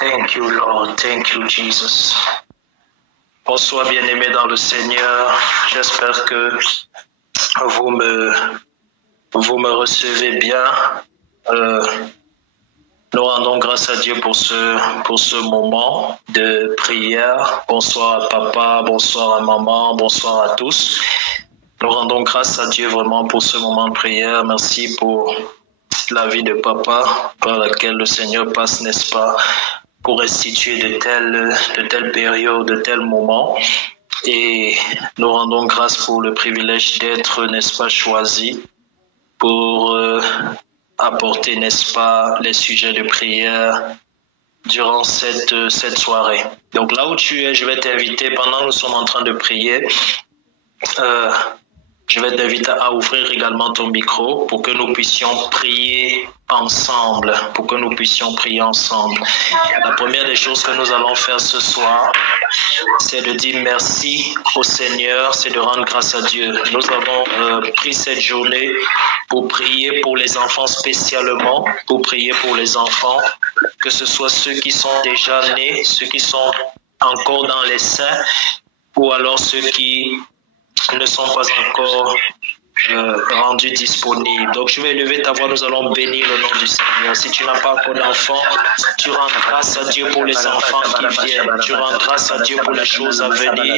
Thank you, Lord. Thank you, Jesus. Bonsoir, bien-aimés dans le Seigneur. J'espère que vous me recevez bien. Nous rendons grâce à Dieu pour ce moment de prière. Bonsoir à papa, bonsoir à maman, bonsoir à tous. Nous rendons grâce à Dieu vraiment pour ce moment de prière. Merci pour la vie de papa par laquelle le Seigneur passe, n'est-ce pas, pour restituer de telles périodes, de tels moments. Et nous rendons grâce pour le privilège d'être, n'est-ce pas, choisi pour apporter, n'est-ce pas, les sujets de prière durant cette soirée. Donc là où tu es, je vais t'inviter, pendant que nous sommes en train de prier, je vais t'inviter à ouvrir également ton micro pour que nous puissions prier ensemble, La première des choses que nous allons faire ce soir, c'est de dire merci au Seigneur, c'est de rendre grâce à Dieu. Nous avons pris cette journée pour prier pour les enfants spécialement, pour prier pour les enfants, que ce soit ceux qui sont déjà nés, ceux qui sont encore dans les seins, ou alors ceux qui ne sont pas encore rendus disponibles. Donc je vais élever ta voix, nous allons bénir le nom du Seigneur. Si tu n'as pas encore d'enfant, tu rends grâce à Dieu pour les enfants qui viennent. Tu rends grâce à Dieu pour les choses à venir.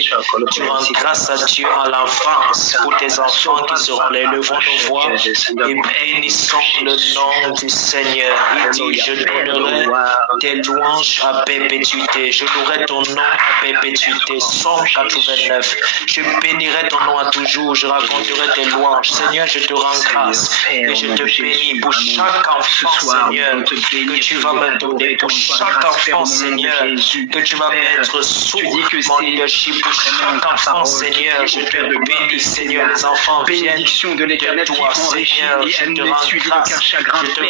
Tu rends grâce à Dieu à l'avance pour tes enfants qui seront là. Levons nos voix et bénissons le nom du Seigneur. Il dit, je donnerai tes louanges à perpétuité. Je louerai ton nom à perpétuité. Somme 89. Je bénirai ton nom à toujours. Je raconterai tes louanges. Seigneur, je te rends grâce et je te bénis pour chaque enfant, Seigneur, que tu vas me donner, pour chaque enfant, Seigneur, que tu vas mettre sous mon leadership, pour chaque enfant, Seigneur, je te bénis, Seigneur, les enfants viennent de toi, Seigneur, je te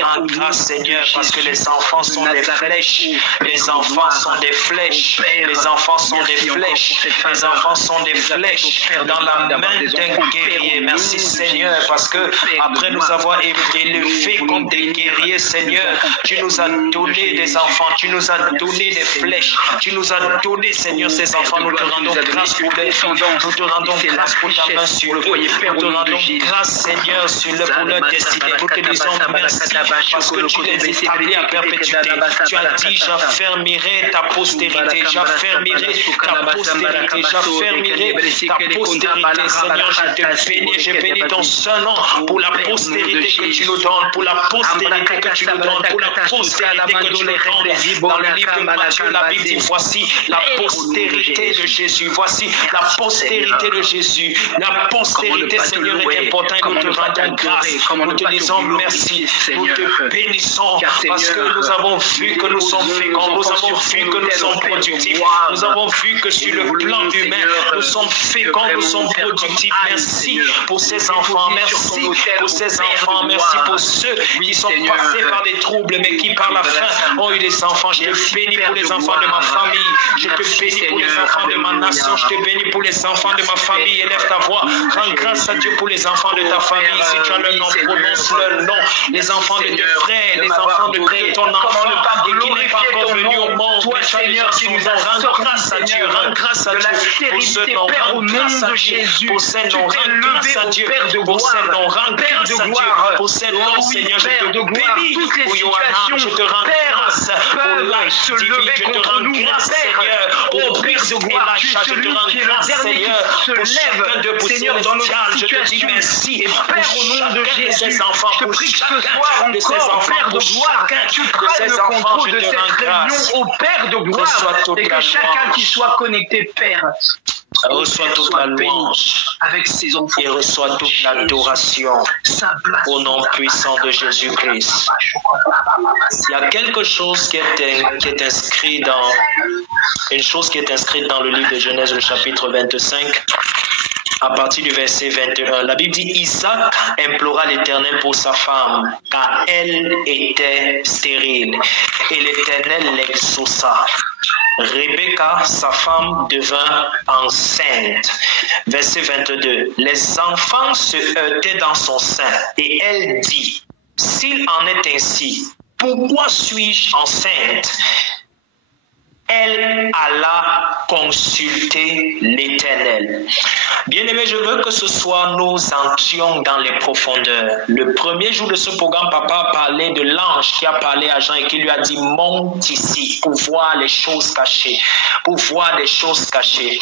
rends grâce, Seigneur, parce que les enfants sont des flèches, les enfants sont des flèches, les enfants sont des flèches, les enfants sont des flèches dans la main d'un guerrier. Merci, Seigneur, parce que après nous avoir élevés comme des guerriers, Seigneur, tu nous as donné des enfants, tu nous as donné des flèches, tu nous as donné, Seigneur, ces enfants. Nous te rendons grâce pour les nous te rendons grâce pour ta main sur eux, nous te rendons grâce, Seigneur, pour leur destinée. Nous te disons merci parce que tu les établis à perpétuité. Tu as dit, j'affermirai ta postérité, j'affermirai ta postérité, j'affermirai ta postérité. Seigneur, je te bénis, je bénis ton seul nom pour la postérité que tu nous donnes, pour la postérité que tu nous donnes, pour la postérité que tu nous donnes. Dans le livre de Matthieu, la Bible dit, voici la postérité de Jésus, voici la postérité de Jésus. La postérité, Seigneur, est importante. Nous te rendons grâce, nous te disons merci, nous te bénissons parce que nous avons vu que nous sommes féconds, nous avons vu que nous sommes productifs, nous avons vu que sur le plan humain, nous sommes féconds, nous sommes productifs. Merci pour ces enfants, merci pour ces enfants, merci pour ceux qui sont passés par des troubles mais qui par la fin ont eu des enfants. Je te bénis pour les enfants de ma famille, je te bénis pour les enfants de ma nation, je te bénis pour les enfants de ma famille. Élève ta voix, rends grâce à Dieu pour les enfants de ta famille. Si tu as le nom, prononce le nom. Les enfants de tes frères, les enfants de ton enfant et qui n'est pas encore venu au monde. Toi, Seigneur, tu nous as rends grâce à Dieu, rends grâce à Dieu pour ce nom, rends grâce à Dieu pour ce nom, rends grâce à Dieu pour ce nom, rends grâce à Dieu pour ce nom, Seigneur. Je te bénis pour Yohanna, je te rends grâce pour l'âge divin, je te rends grâce, Seigneur, pour Brice et Lacha, je te rends grâce, Seigneur, pour chacun de vous, Seigneur, je te dis merci, Père, au nom de Jésus, je te prie que ce soir encore, Père de gloire, tu prennes le contrôle de cette réunion au Père de gloire et que chacun qui soit connecté, Père, reçoit toute la louange avec ses enfants et reçoit toute l'adoration au nom puissant de Jésus-Christ. Il y a quelque chose qui est inscrit dans le livre de Genèse, le chapitre 25. À partir du verset 21, la Bible dit, Isaac implora l'Éternel pour sa femme, car elle était stérile, et l'Éternel l'exauça. Rebecca, sa femme, devint enceinte. Verset 22, les enfants se heurtaient dans son sein, et elle dit, s'il en est ainsi, pourquoi suis-je enceinte? elle alla consulter l'Éternel. Bien-aimés, je veux que ce soir nous entrions dans les profondeurs. Le premier jour de ce programme, papa a parlé de l'ange qui a parlé à Jean et qui lui a dit « monte ici pour voir les choses cachées, pour voir des choses cachées ».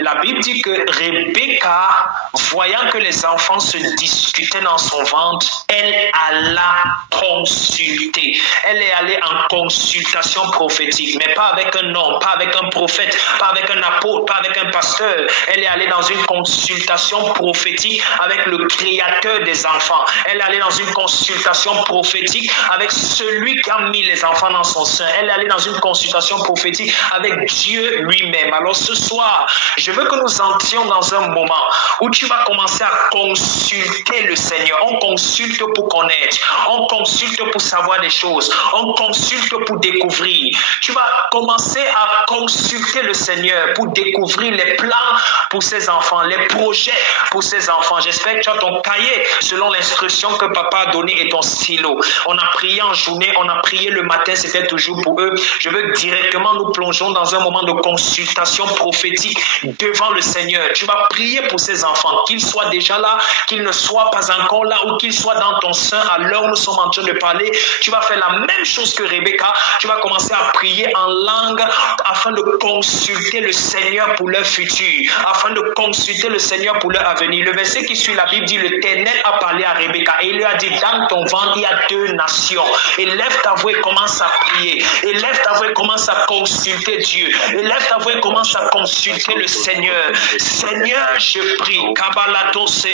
La Bible dit que Rebecca, voyant que les enfants se discutaient dans son ventre, elle alla consulter. Elle est allée en consultation prophétique, mais pas avec un homme, pas avec un prophète, pas avec un apôtre, pas avec un pasteur. Elle est allée dans une consultation prophétique avec le créateur des enfants. Elle est allée dans une consultation prophétique avec celui qui a mis les enfants dans son sein. Elle est allée dans une consultation prophétique avec Dieu lui-même. Alors ce soir, je veux que nous entrions dans un moment où tu vas commencer à consulter le Seigneur. On consulte pour connaître, on consulte pour savoir des choses, on consulte pour découvrir. Tu vas commencer à consulter le Seigneur pour découvrir les plans pour ses enfants, les projets pour ses enfants. J'espère que tu as ton cahier selon l'instruction que papa a donnée et ton stylo. On a prié en journée, on a prié le matin, c'était toujours pour eux. Je veux que directement nous plongeons dans un moment de consultation prophétique devant le Seigneur. Tu vas prier pour ces enfants, qu'ils soient déjà là, qu'ils ne soient pas encore là ou qu'ils soient dans ton sein à l'heure où nous sommes en train de parler. Tu vas faire la même chose que Rebecca. Tu vas commencer à prier en langue afin de consulter le Seigneur pour leur futur, afin de consulter le Seigneur pour leur avenir. Le verset qui suit la Bible dit, l'Éternel a parlé à Rebecca et il lui a dit, dans ton ventre il y a 2 nations. Élève ta voix et commence à prier. Élève ta voix et commence à consulter Dieu. Élève ta voix et commence à consulter le Seigneur. Seigneur, je prie. Kabalatose,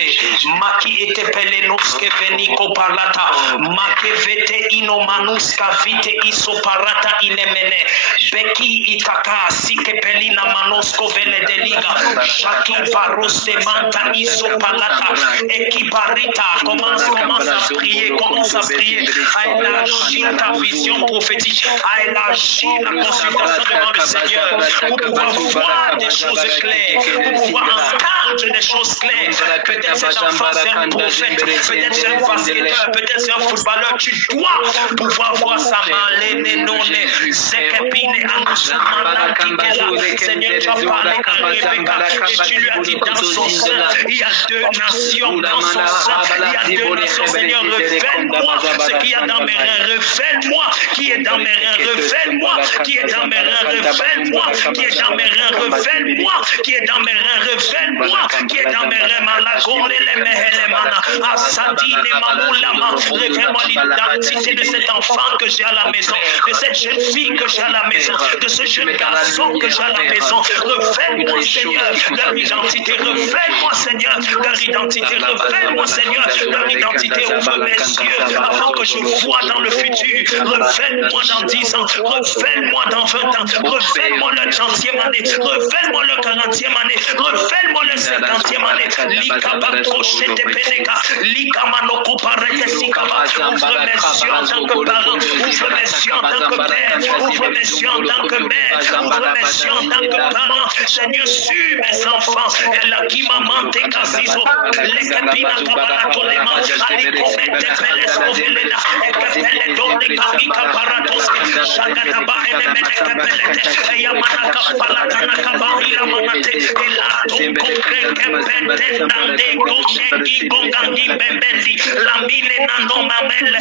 maki etepelenoske veniko parlata, makevete inomanuska vite isoparata inemene, beki itaka sikepelina manosko venedeliga, shaki varoste manta isopalata, ekibarita. Commence à prier, commence à prier, à élargir ta vision prophétique, à élargir la consultation devant le Seigneur, pour pouvoir voir des choses claires, pour pouvoir entendre des choses claires. Peut-être cet enfant c'est un prophète, peut-être c'est un basketteur, peut-être c'est un footballeur. Tu dois pouvoir voir sa Seigneur, tu as parlé à Rebecca et tu lui as dit dans son sein, il y a 2 nations dans son sein, il y a 2 nations. Seigneur, révèle-moi ce qu'il y a dans mes reins, révèle-moi qui est dans mes reins, révèle-moi qui est dans mes reins, révèle-moi qui est dans mes reins, révèle-moi qui est dans mes reins, révèle-moi qui est dans mes reins, malagone les mehelemana, asadine mamoulama, révèle-moi l'identité de cet enfant que j'ai à la maison, de cette jeune fille que j'ai à la maison, de ce jeune garçon que j'ai à la maison. Révèle-moi, Seigneur, leur identité, révèle-moi, Seigneur, leur identité, révèle-moi, Seigneur, leur identité. Ouvre mes yeux afin que je vois dans le futur. Révèle-moi dans 10 ans, révèle-moi dans 20 ans, révèle-moi le 30e année, révèle-moi le 40e année, révèle-moi le 50e année. Ouvre mes yeux en tant que parent, ouvre mes yeux en tant que père, ouvre mes yeux en tant que mère, ouvre mes yeux en tant que parent. Seigneur, suis mes enfants. Elle a qui m'a menté casizo, les capina cabaratolema, ali comete pelescovelena, et capelle donne capica paratos, chagadaba et les menecapelete, et yamanaka palatana cabarilla manate, et la tonco crepente nande gongi gongangi bembeli, la mine nanomamel, et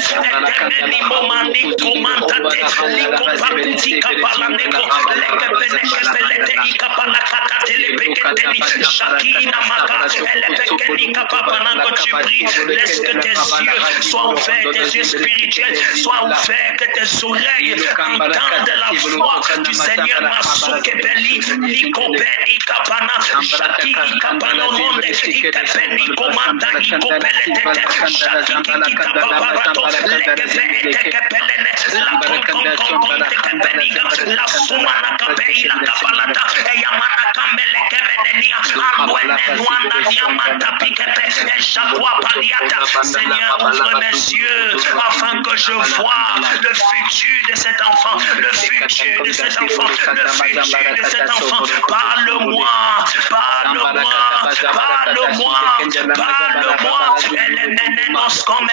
temeni momani comantate, licopacuti capalaneko, lekepenekepelete ikapalakate lepeketeli, Shakina maka, elepekeni kapapanango tu pries, laisse que tes yeux soient ouverts, tes yeux spirituels soient ouverts, que tes oreilles entendent la voix du Seigneur. Masukebeli, Likope, Ikapana, Shaki, Ikapanomonde, Ikapeni, Komanda, Ikopelete, Shaki, Ikapaparato, Lekeve, Tekepelene, la Konkonkonkonte Kepeniga, la Sumana Kapei, la Kapalata, Yamana Kamele Kemenenia, Amwene, Nwanda, Diamanta, Pikepe, Eshakwa, Paliata. Seigneur, ouvre mes yeux afin que je vois le futur de cet enfant. enfant, le futur de cet enfant, le futur de cet enfant. Parle-moi, parle-moi, parle-moi, parle-moi. Elle est menenos comme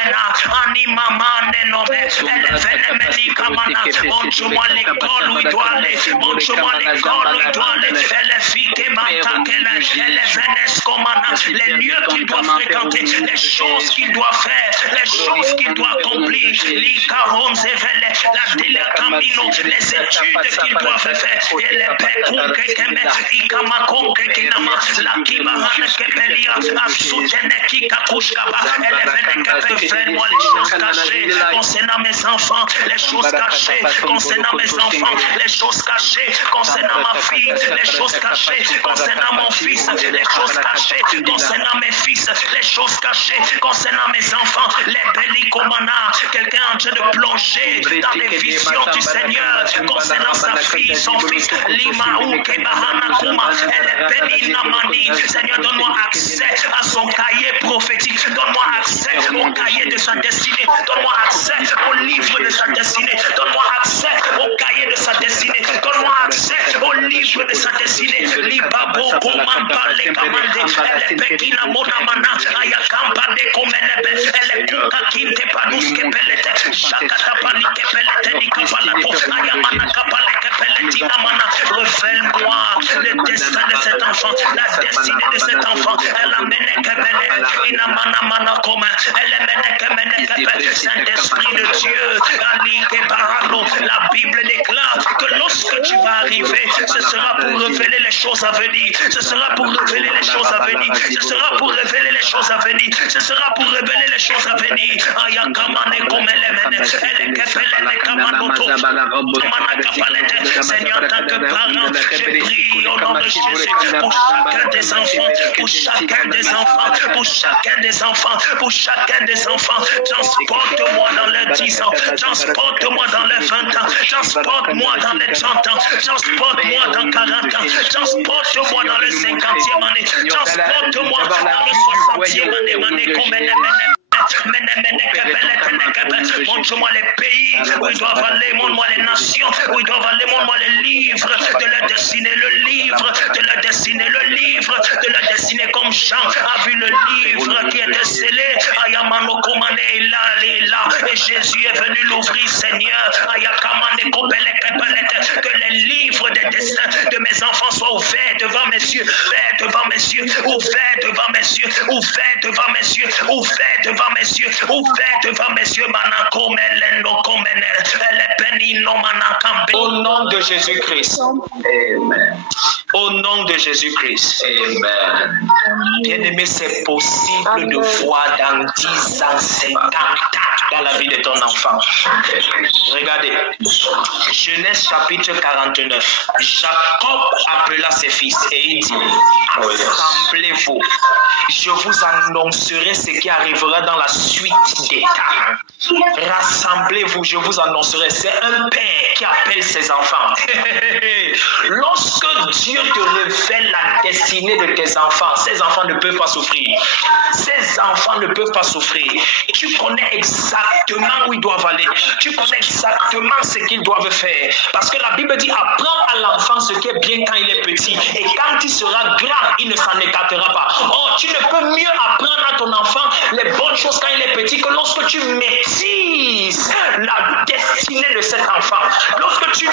animama nenome. Elle est vénémeni kamana. Montre-moi l'école où il doit aller. Montre-moi l'école où il doit aller. Elle est fique mantakele. Elle est vénès komana. Les lieux qu'il doit fréquenter, les choses qu'il doit faire, les choses qu'il doit accomplir. L'ikaron zevele, la dilekamino, les études qu'il doit faire. Et les pekoum kekeme, ikamakon kekinama, la kimahane kepelia, asutene kikakushkaba. Elle est vénékepe. Fais-moi les choses cachées concernant mes enfants, les choses cachées concernant mes enfants, les choses cachées concernant ma fille, les choses cachées concernant mon fils, les choses cachées concernant mes fils, les choses cachées concernant mes enfants, les bellicomana. Quelqu'un est en train de plonger dans les visions du Seigneur concernant sa fille, son fils, Limaou Kebahana Kuma, elle est Beninamani. Seigneur, donne-moi accès à son cahier prophétique, donne-moi accès au cahier de sa destinée, donne-moi accès au livre de sa destinée, donne-moi accès au cahier de sa destinée, donne-moi accès au livre de sa destinée. Libabo Komamba le Kamande, elle est Pekina Monamana, Ayakamba de Komenebe, elle est Kuka Kinte Panuske Pelete, Shakata Panike Pelete, Nikapalako, Ayamana Kapaleke Peleti Namana. Révèle-moi le destin de cet enfant, la destinée de cet enfant. Elle amène Kebele, Inamana Mana Koma, elle amène Saint-Esprit de Dieu, la Bible déclare que lorsque tu vas arriver, ce sera pour révéler les choses à venir. Ce sera pour révéler les choses à venir. Ce sera pour révéler les choses à venir. Ce sera pour révéler les choses à venir. Seigneur, en tant que parent, je prie au nom de Jésus pour chacun des enfants, pour chacun des enfants, pour chacun des enfants, pour chacun des enfants. Transporte-moi dans les 10 ans, transporte-moi dans les 20 ans, transporte-moi dans les 30 ans, transporte-moi dans 40 ans, transporte-moi dans le 50e année, transporte-moi dans le 60e année, comme elle est. Montre-moi les pays où ils doivent aller, montre-moi les nations où ils doivent aller, montre-moi les livres de la destinée, le livre de la destinée, le livre de la destinée, comme Jean a vu le livre qui était scellé, Ayamano Komane est là, et Jésus est venu l'ouvrir, Seigneur, Ayakamane Kopele Kepelete, que les livres des destins de mes enfants soient ouverts devant mes yeux, ouverts devant mes yeux, ouverts devant mes yeux, ouverts devant mes yeux, ouverts devant mes yeux, ouvert devant mes yeux, au nom de Jésus-Christ. Amen. Au nom de Jésus-Christ. Amen. Bien-aimé, c'est possible de voir dans 10 ans, 50 ans dans la vie de ton enfant. Regardez, Genèse chapitre 49. Jacob appela ses fils et il dit, rassemblez-vous, je vous annoncerai ce qui arrivera dans la suite des temps. Rassemblez-vous, je vous annoncerai. C'est un père qui appelle ses enfants. Lorsque Dieu te révèle la destinée de tes enfants, ces enfants ne peuvent pas souffrir. Ces enfants ne peuvent pas souffrir. Tu connais exactement où ils doivent aller. Tu connais exactement ce qu'ils doivent faire. Parce que la Bible dit, apprends à l'enfant ce qui est bien quand il est petit. Et quand il sera grand, il ne s'en écartera pas. Or, tu ne peux mieux apprendre à ton enfant les bonnes choses quand il est petit que lorsque tu maîtrises la destinée de cet enfant. Lorsque tu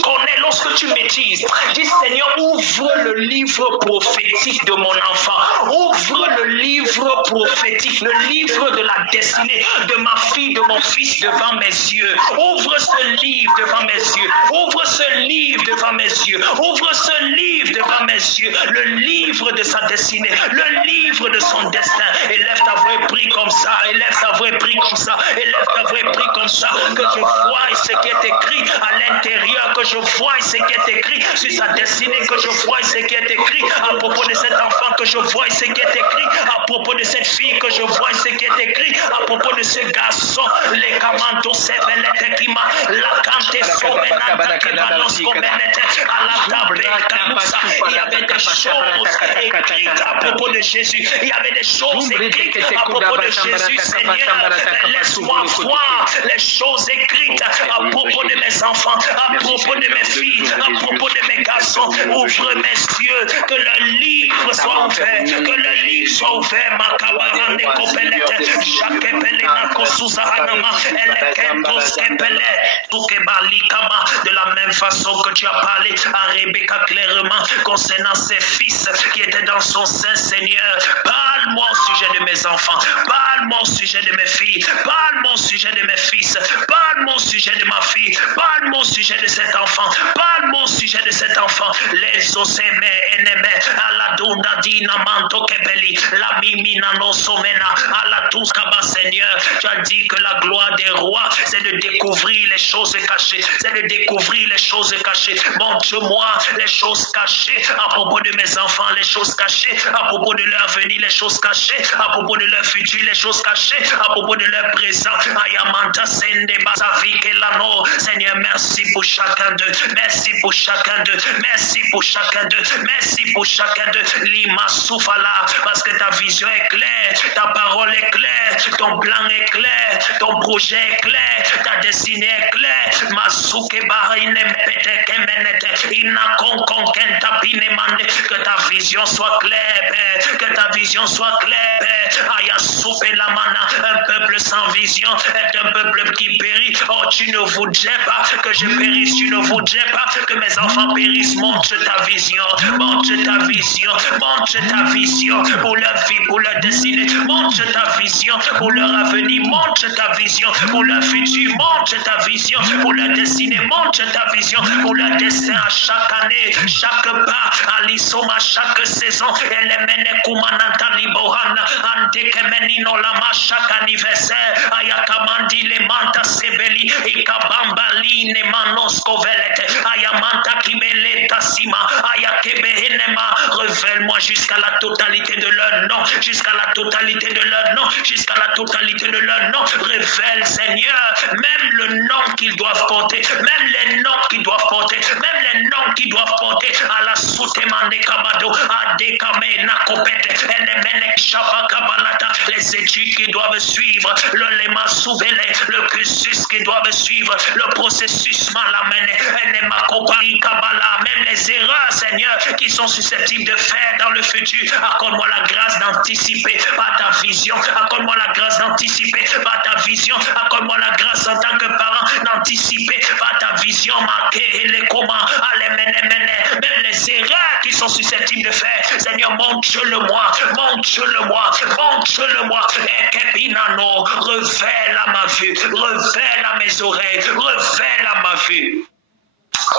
connais, lorsque tu maîtrises, dis Seigneur, ouvre le livre prophétique de mon enfant. Ouvre le livre prophétique, le livre de la destinée de ma fille, de mon fils devant mes yeux. Ouvre ce livre devant mes yeux. Ouvre ce livre devant mes yeux. Ouvre ce livre devant mes yeux. Le livre de sa destinée, le livre de son destin. Élève ta voix et prie comme ça. Élève ta voix et prie comme ça. Élève ta voix et prie comme ça. Que je voie ce qui est écrit à l'intérieur. Que je voie ce qui est écrit sur sa destinée. Que je voie ce qui est écrit à propos de cet enfant. Que je voie ce qui est écrit à propos de cette fille. Que je voie ce qui est écrit à propos propos de ce garçon, les camantos sebelete kima, la cante sobenata kebalos kobenete, à la table kamusa, il y avait des choses écrites à propos de Jésus, il y avait des choses écrites à propos de Jésus, Seigneur, laisse-moi voir les choses écrites à propos de mes enfants, à propos de mes filles, à propos de mes garçons. Ouvre mes yeux, que le livre soit ouvert, que le livre soit ouvert. Makabarane kopelete, Jacques Pelena Kosuzahanama, Elekentos Kepele, Tukebalikama. De la même façon que tu as parlé à Rebecca clairement concernant ses fils qui étaient dans son sein, Seigneur. Parle-moi au sujet de mes enfants, parle-moi au sujet de mes filles, parle-moi au sujet de mes fils, parle-moi au sujet de ma fille, parle-moi au sujet de cet enfant, parle-moi au sujet de cet enfant. Les oseme eneme, à la dunda dina manto kebeli, la mimina no somena, à la tous kaba, Seigneur. Tu as dit que la gloire des rois, c'est de découvrir les choses cachées, c'est de découvrir les choses cachées. Montre-moi les choses cachées à propos de mes enfants, les choses cachées à propos de leur avenir, les choses cachées à propos de leur futur, les choses cachées à propos de leur présent. Ayamanta sende basavike lano. Seigneur, merci pour chacun d'eux, merci pour chacun d'eux, merci pour chacun d'eux, merci pour chacun d'eux. Lima soufala, parce que ta vision est claire, ta parole est claire, ton plan est clair, ton projet est clair, ta destinée est claire. Masuke bahine pete kemenete, ina konkonkenta pinemande. Que ta vision soit claire, Père, que ta vision soit claire, Père. Aya soupe la mana, un peuple sans vision est un peuple qui périt. Oh, tu ne voudrais pas que je périsse, tu ne voudrais pas que mes enfants périssent. Montre ta vision, montre ta vision, montre ta vision pour leur vie, pour leur destinée. Montre ta vision pour leur avenir, montre ta vision pour leur futur, montre ta vision pour leur destinée, montre ta vision pour leur destin à chaque année, chaque pas, à l'isoma, chaque saison. Elemene kumananta libohana, antekemenino lama, chaque anniversaire. Ayakamandi le manta sebeli, ikabambali ne manosko velete, ayamanta kibele tasima, ayakebehenema. Révèle-moi jusqu'à la totalité de leur nom, jusqu'à la totalité de leur nom, jusqu'à la totalité de leur nom. Révèle, Seigneur, même le nom qu'ils doivent porter, même les noms qu'ils doivent porter, même les noms qu'ils doivent porter. À la soutemande kabado, à dekame nakopete, elemene shaba kabalata, les études qui doivent suivre, le lema souvele, le cursus qui doivent suivre, le processus malamene, enema kopari kabala, même les erreurs, Seigneur, qui sont susceptibles de faire dans le futur. Accorde-moi la grâce d'anticiper par ta vision, accorde-moi la grâce d'anticiper par ta vision, accorde-moi la grâce en tant que parent d'anticiper par ta vision marquée et les commandes, même les erreurs qui sont susceptibles de faire. Seigneur, montre-le-moi, montre-le-moi, montre-le-moi. Et Kepinano, révèle à ma vue, révèle à mes oreilles, révèle à ma vue,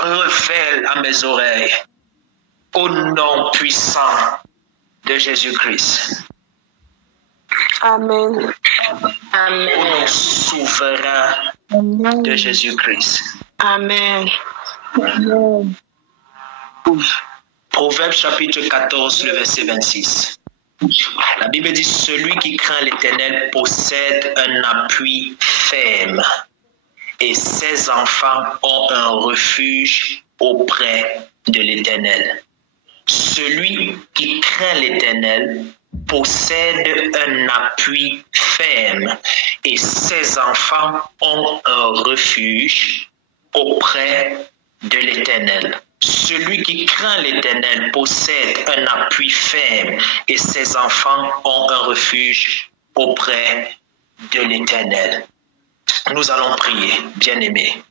révèle à mes oreilles. Au nom puissant de Jésus-Christ. Amen. Amen. Au nom souverain de Jésus-Christ. Amen. Amen. Proverbe chapitre 14, le verset 26. La Bible dit, celui qui craint l'Éternel possède un appui ferme et ses enfants ont un refuge auprès de l'Éternel. Celui qui craint l'Éternel possède un appui ferme et ses enfants ont un refuge auprès de l'Éternel. Celui qui craint l'Éternel possède un appui ferme et ses enfants ont un refuge auprès de l'Éternel. Nous allons prier, bien-aimés.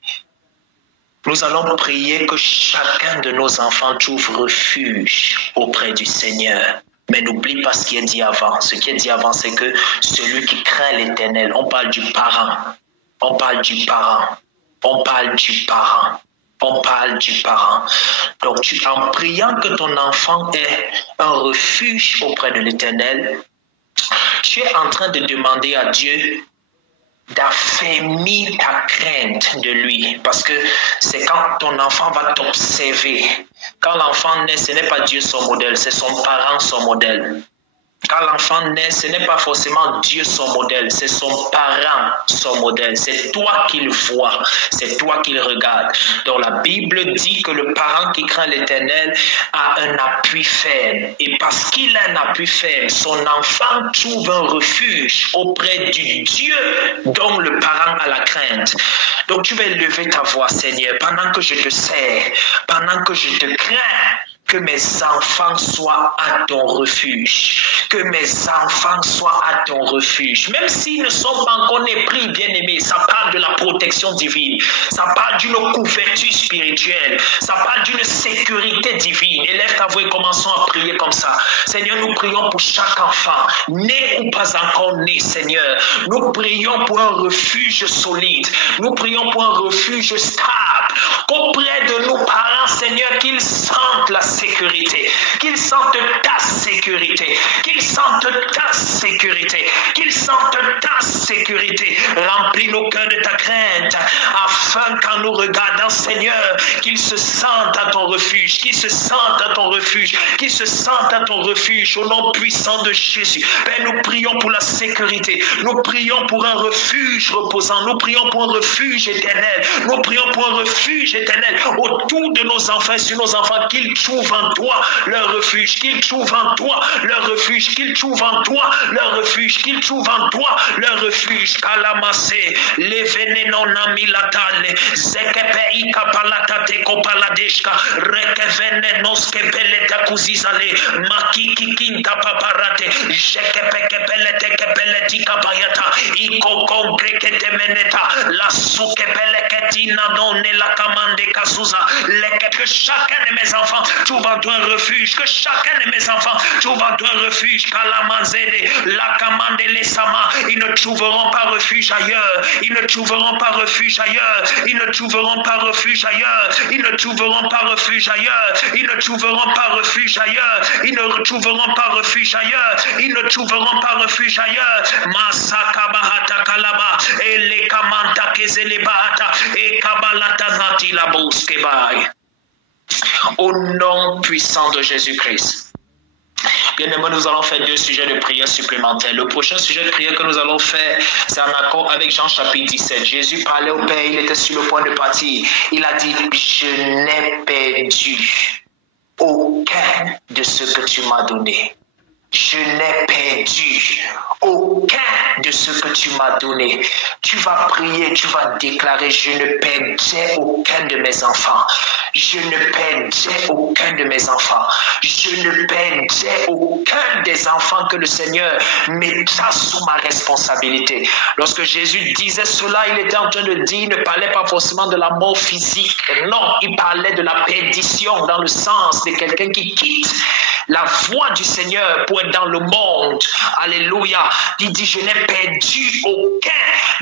Nous allons prier que chacun de nos enfants trouve refuge auprès du Seigneur. Mais n'oublie pas ce qui est dit avant. Ce qui est dit avant, c'est que celui qui craint l'Éternel, on parle du parent. On parle du parent. On parle du parent. On parle du parent. Donc, en priant que ton enfant ait un refuge auprès de l'Éternel, tu es en train de demander à Dieu d'affermir ta crainte de lui. Parce que c'est quand ton enfant va t'observer. Quand l'enfant naît, ce n'est pas Dieu son modèle, c'est son parent son modèle. Quand l'enfant naît, ce n'est pas forcément Dieu son modèle, c'est son parent son modèle. C'est toi qu'il voit, c'est toi qu'il regarde. Donc la Bible dit que le parent qui craint l'Éternel a un appui ferme. Et parce qu'il a un appui ferme, son enfant trouve un refuge auprès du Dieu dont le parent a la crainte. Donc tu vas lever ta voix, Seigneur, pendant que je te sers, pendant que je te crains. Que mes enfants soient à ton refuge. Que mes enfants soient à ton refuge. Même s'ils ne sont pas encore nés, pris, bien-aimés, ça parle de la protection divine. Ça parle d'une couverture spirituelle. Ça parle d'une sécurité divine. Élève ta voix et commençons à prier comme ça. Seigneur, nous prions pour chaque enfant, né ou pas encore né, Seigneur. Nous prions pour un refuge solide. Nous prions pour un refuge stable. Auprès de nos parents, Seigneur, qu'ils sentent la sécurité, qu'ils sentent ta sécurité, qu'ils sentent ta sécurité, qu'ils sentent ta sécurité. Remplis nos cœurs de ta crainte, afin qu'en nous regardant, Seigneur, qu'ils se sentent à ton refuge, qu'ils se sentent à ton refuge, qu'ils se sentent à ton refuge, au nom puissant de Jésus. Père, nous prions pour la sécurité, nous prions pour un refuge reposant, nous prions pour un refuge éternel, nous prions pour un refuge éternel autour de nos enfants, sur nos enfants, qu'ils trouvent en toi leur refuge, qu'ils trouvent en toi leur refuge, qu'ils trouvent en toi leur refuge, qu'ils trouvent en toi leur refuge. Kalamase, les vénénons namilatale, zekepe ikapalata te kopaladeshka, rekevenenos kepeleta kuzizale, makiki kinta paparate, jekepe kepelete kepeleti kapayata, iko konkrekete meneta, la sukepele ketina non la kamande kasuza, que chacun de mes enfants trouve en toi un refuge, que chacun de mes enfants trouve en toi un refuge. Kalamazede, la kamande les sama, ils ne trouveront pas refuge ailleurs, ils ne trouveront pas refuge ailleurs, ils ne trouveront pas refuge ailleurs, ils ne trouveront pas refuge ailleurs, ils ne trouveront pas refuge ailleurs, ils ne trouveront pas refuge ailleurs, ils ne trouveront pas refuge ailleurs. Masaka bahata kalaba, et les kamanta kezele bahata, et kabalata nati la bouskebai. Au nom puissant de Jésus-Christ. Bien-aimés, nous allons faire 2 sujets de prière supplémentaires. Le prochain sujet de prière que nous allons faire, c'est en accord avec Jean chapitre 17. Jésus parlait au Père, il était sur le point de partir. Il a dit, je n'ai perdu aucun de ce que tu m'as donné. Je n'ai perdu aucun de ce que tu m'as donné. Tu vas prier, tu vas déclarer, je ne perdrai aucun de mes enfants. Je ne perdrai aucun de mes enfants. Je ne perdrai aucun des enfants que le Seigneur mettra sous ma responsabilité. Lorsque Jésus disait cela, il était en train de dire, il ne parlait pas forcément de la mort physique. Non, il parlait de la perdition dans le sens de quelqu'un qui quitte la voie du Seigneur pour être dans le monde. Alléluia. Il dit, je n'ai perdu aucun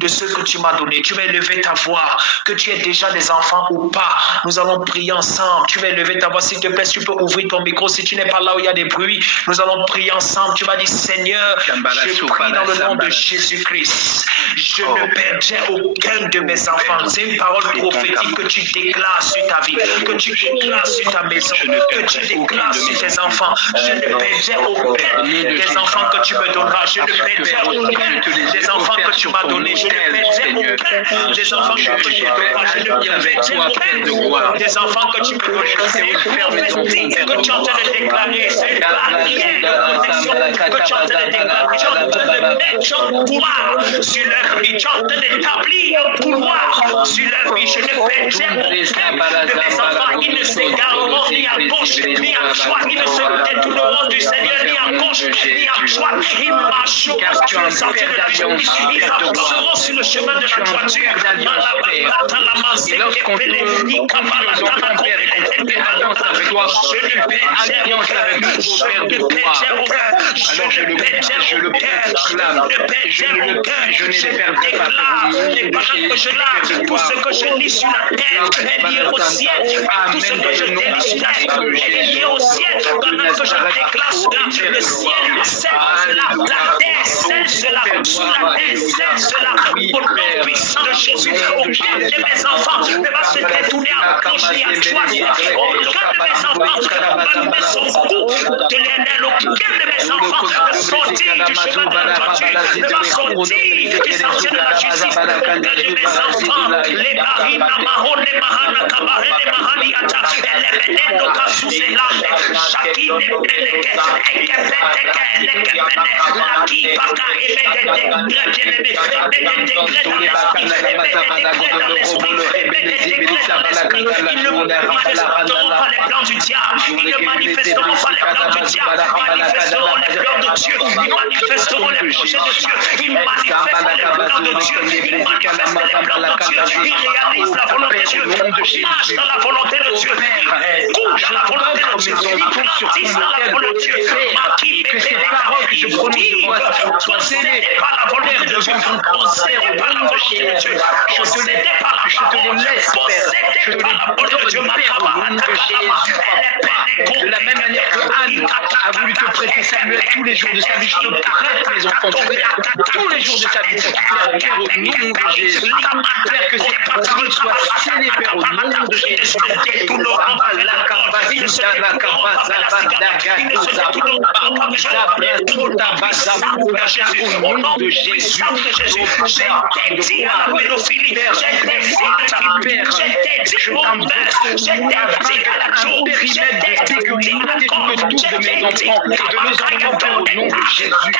de ce que tu m'as donné. Tu vas élever ta voix, que tu aies déjà des enfants ou pas. Nous allons prier ensemble. Tu vas élever ta voix, s'il te plaît, tu peux ouvrir ton micro. Si tu n'es pas là où il y a des bruits, nous allons prier ensemble. Tu vas dire, Seigneur, je prie dans le nom de Jésus-Christ. Je ne perdrai aucun de mes enfants. C'est une parole prophétique que tu déclares sur ta vie, que tu déclares sur ta maison, que tu déclares sur tes enfants. Je ne perdrai aucun des enfants que tu me donneras. Je ne perdrai aucun des enfants que tu m'as donné. Je ne perdrai aucun des enfants que tu me donneras. Je ne perdrai aucun des enfants que tu me donneras. C'est une prophétie que tu es en train de déclarer. C'est une barrière de protection que tu es en train de déclarer. Tu es en train de mettre un pouvoir sur leur vie. Tu es en train d'établir un pouvoir sur leur vie. Je ne perdrai aucun de mes enfants. Ils ne s'égareront ni à gauche ni à droite. Ils ne se détourneront du Seigneur ni à gauche ni à droite. Ils marcheront sur le sentier de la justice. Ils avanceront sur le chemin de la droiture. Je le clame. Je ne perdrai pas. Et pendant que je lave tout ce que je lis sur la terre est lié au ciel. Tout ce que je délie sur la terre est lié au ciel. Pendant que je déclare cela, le ciel scelle cela, la terre scelle cela, sous la terre scelle cela, au nom puissant de Jésus, aucun de mes enfants ne va se détourner à gauche et à droite. Aucun de mes enfants ne va lever son cou de l'éternel. Aucun de mes enfants ne sortir du chemin de la droiture, ne va sortir du sentier de la justice. Aucun de mes enfants, les barina mahone mahana kabarene mahaniata, elemenendo kasuzelande, shakine peleke, ekepeteke, lekepene, laki paka, ebede degré de l'esprit, ebede degré dans l'esprit, ebede degré dans l'esprit. Ils ne manifesteront pas les plans du diable, ils ne manifesteront pas les plans du diable, ils manifesteront les plans de Dieu, ils manifesteront les projets de Dieu, ils manifestent les plans de Dieu, ils manifestent les plans de Dieu, ils réalisent la volonté de Dieu, ils marchent dans la volonté de Dieu, ils courent dans la volonté de Dieu, ils grandissent dans la volonté de Dieu. Que ces paroles que je prononce soient scellées par la volonté de Dieu, possédées par la volonté de Dieu. Je te les laisse, Père. Je te les donne, Père, au nom de Jésus, Papa. De la même manière que Anne a voulu te prêter Samuel tous les jours de sa vie, je te prête mes enfants, tous les jours de sa vie, Père, au nom de Jésus. Père, que ces paroles soient scellées, Père, au nom de Jésus. Au nom de Jésus, j'ai dit à la pédophilie, j'ai dit je t'embrasse, j'ai dit à la chose, périmètre de sécurité tout autour de mes enfants, de nos enfants, au nom de Jésus.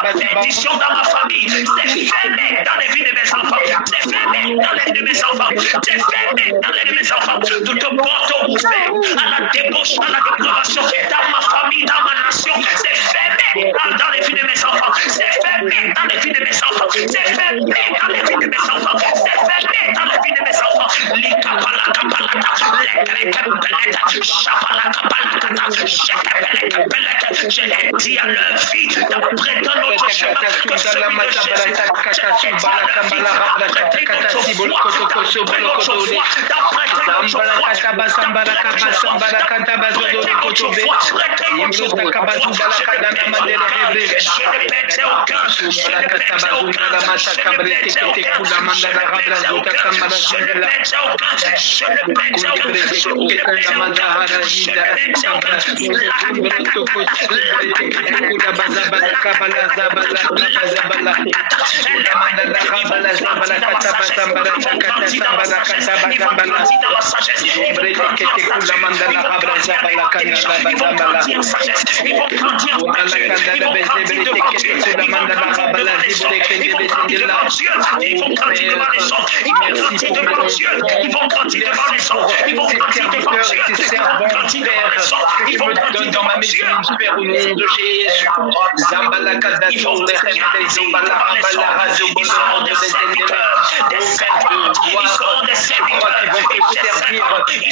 Bénédiction dans ma famille, c'est fermé dans les vies de mes enfants, c'est fermé dans les vies de mes enfants, c'est fermé dans les vies de mes enfants. Toute porte ouverte à la débauche, à la dépravation dans ma famille, dans ma nation, c'est fermé dans les vies de mes enfants, c'est fermé dans les vies de mes enfants, c'est fermé dans les vies de mes enfants, c'est fermé dans les vies de mes enfants. Je l'ai dit à leur vie d'après dans notre chemin que celui de Jésus, dans ma maison, Père, au nom de Jésus. Ils vont des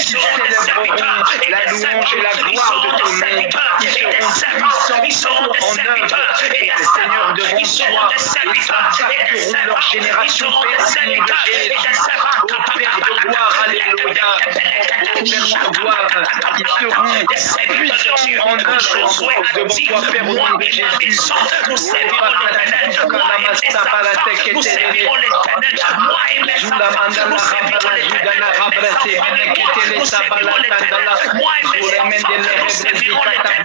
la louange et la gloire de ton nom. Ils seront puissants en œuvre, Seigneur, devant toi. Ils impacteront leur génération, Père, Père de gloire, alléluia. Père de gloire, ils seront puissants en œuvre devant toi, Père, au nom de Jésus. Nous servirons l'éternel, moi et mes enfants, nous servirons l'éternel, moi et mes enfants, nous servirons l'éternel, nous servirons l'éternel, moi et mes enfants, nous servirons l'éternel.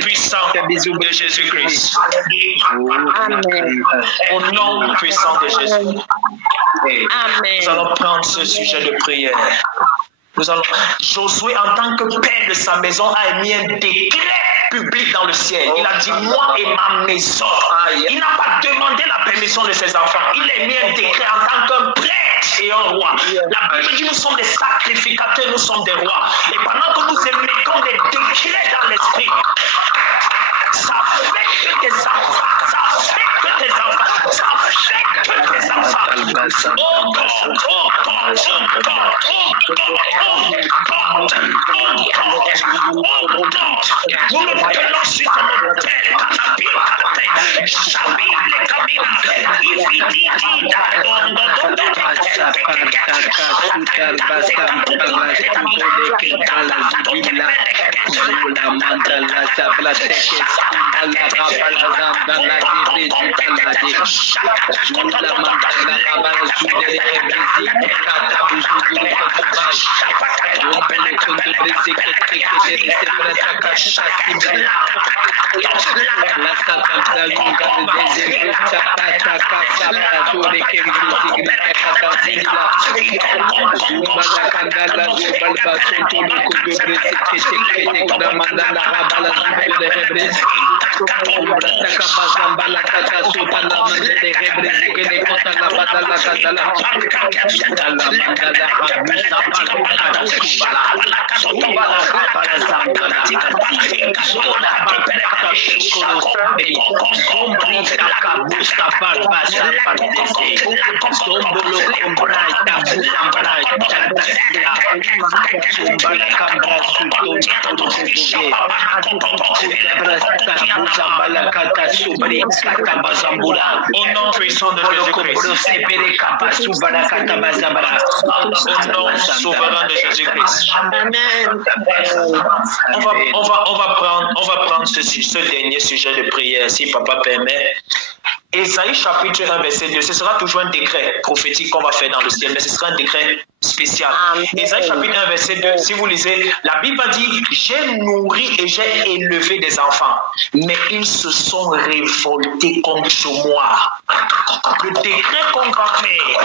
puissant de Jésus-Christ. Au nom puissant de Jésus. Nous allons prendre ce sujet de prière. Josué, en tant que père de sa maison, a émis un décret public dans le ciel. Il a dit, moi et ma maison. Il n'a pas demandé la permission de ses enfants. Il a émis un décret en tant qu'un prêtre et un roi. La Bible dit, nous sommes des sacrificateurs, nous sommes des rois. Et pendant que nous émettons des décrets dans l'esprit, ça fait que tes enfants, oh God, nous le prenons sur notre terre, au nom puissant de Jésus-Christ, au nom souverain de Jésus-Christ. On va prendre ce dernier sujet de prière, si papa permet. Ésaïe chapitre 1 verset 2, ce sera toujours un décret prophétique qu'on va faire dans le ciel, mais ce sera un décret spécial. Ésaïe chapitre 1 verset 2, si vous lisez, la Bible dit, j'ai nourri et j'ai élevé des enfants, mais ils se sont révoltés contre moi. Le décret qu'on va faire,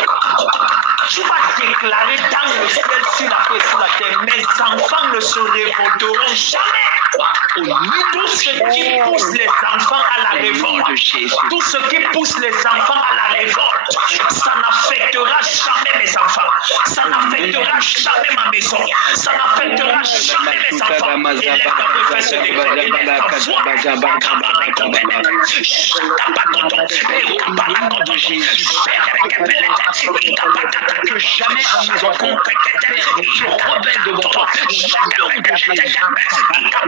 tu vas déclarer dans le ciel, sur la terre, mes enfants ne se révolteront jamais. Tout ce qui pousse les enfants à la révolte, tout ce qui pousse les enfants à la révolte, ça n'affectera jamais mes enfants, ça n'affectera jamais ma maison, ça n'affectera jamais mes enfants. Et les peuvent faire ce décret. Que jamais à mes enfants se rebellent devant toi.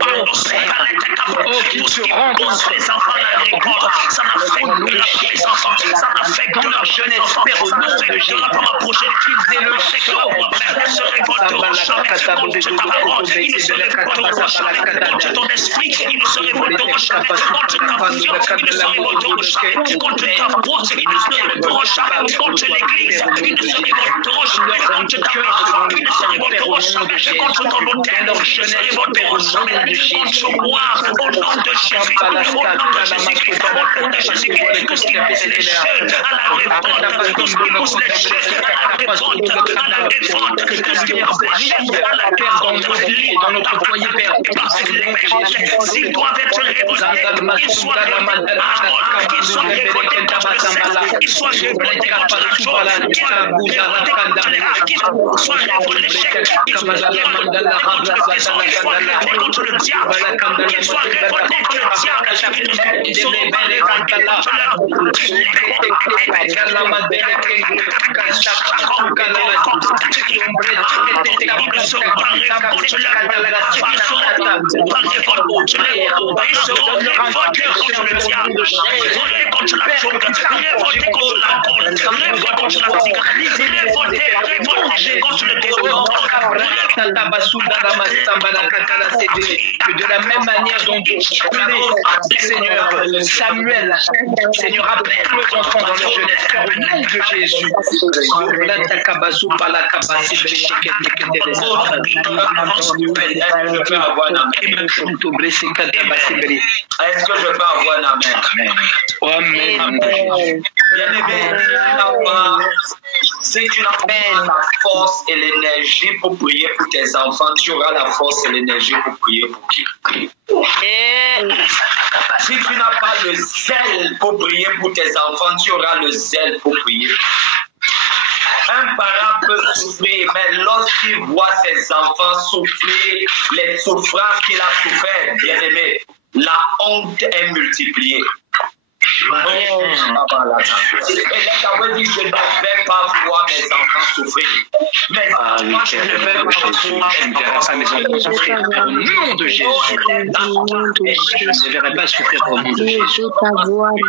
Oh, qu'ils se rendent les enfants à la récolte. Ça n'affecte les enfants, ça n'affecte leur jeunesse. Père, au nom de Jésus, qu'ils aient le secret. Ils ne se révolteront jamais contre ta parole. Ils ne se révolteront jamais contre ton esprit. Ils ne se révolteront jamais contre ta vision. Ils ne se révolteront jamais contre ta voix. Ils ne se révolteront jamais contre l'église. Ils ne se révolteront jamais contre ta parole. Ils ne se révolteront jamais contre ton hôtel. Ils ne se révolteront jamais contre moi. Au nom de Jésus. Au nom de Jésus-Christ. Au nom de Jésus-Christ. Tout ce qui pousse les jeunes à la révolte. Tout ce qui pousse les jeunes à la révolte. À la révolte. Que la lumière brille à la terre dans notre vie et dans notre foyer, Père. S'ils doivent être révoltés, qu'ils soient révoltés par parole, qu'ils soient révoltés par le sexe, qu'ils soient révoltés contre la joie, qu'ils soient révoltés contre l'échec, qu'ils soient révoltés contre le diable, qu'ils soient révoltés contre le diable, ils seront pas révoltés contre révolte, ils seront révoltés contre le diable, révoltés contre la jonque, révoltés contre la colle, révoltés contre la cigarette, révoltés contre le désordre. Que de la même manière dont tu appelais, Seigneur, Samuel, Seigneur, appelle nos enfants dans leur jeunesse, Père, au nom de Jésus. Est-ce que je peux avoir un amen? Amen. Bien-aimé, si tu n'as pas la force et l'énergie pour prier pour tes enfants, tu auras la force et l'énergie pour prier pour qui? Si tu n'as pas le zèle pour prier pour tes enfants, tu auras le zèle pour prier. Un parent peut souffrir, mais lorsqu'il voit ses enfants souffrir, les souffrances qu'il a souffert, bien-aimé, la honte est multipliée. Et là, ça veut dire que je ne vais pas voir mes enfants souffrir. Mais moi, je ne vais pas mes enfants souffrir au nom de Jésus. Je ne verrai pas souffrir au nom de Jésus. Je ne veux pas voir mes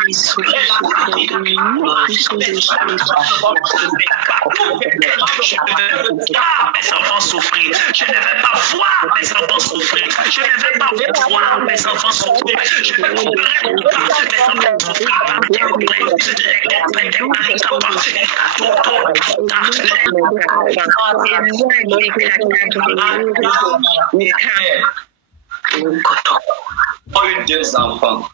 enfants souffrir. Je ne vais pas voir mes enfants souffrir. Je ne vais pas voir mes enfants souffrir. Je ne vais pas eu deux enfants.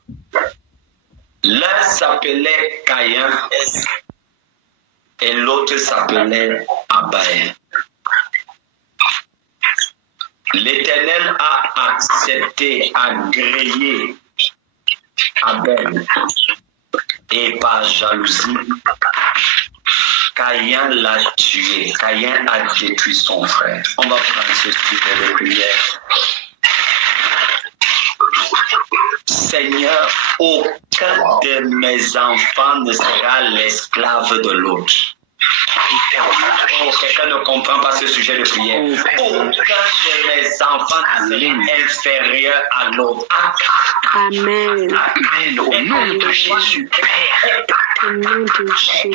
L'un s'appelait Caïn et l'autre s'appelait Abel. L'Éternel a accepté, agréé Abel. Et par jalousie, Caïn l'a tué. Caïn a détruit son frère. On va prendre ce sujet de prière. Seigneur, aucun de mes enfants ne sera l'esclave de l'autre. Oh, quelqu'un ne comprend pas ce sujet de prière. Aucun de mes enfants ne sera inférieur à l'autre. Amen. Amen. Au nom de Jésus, Père. Au nom de Jésus.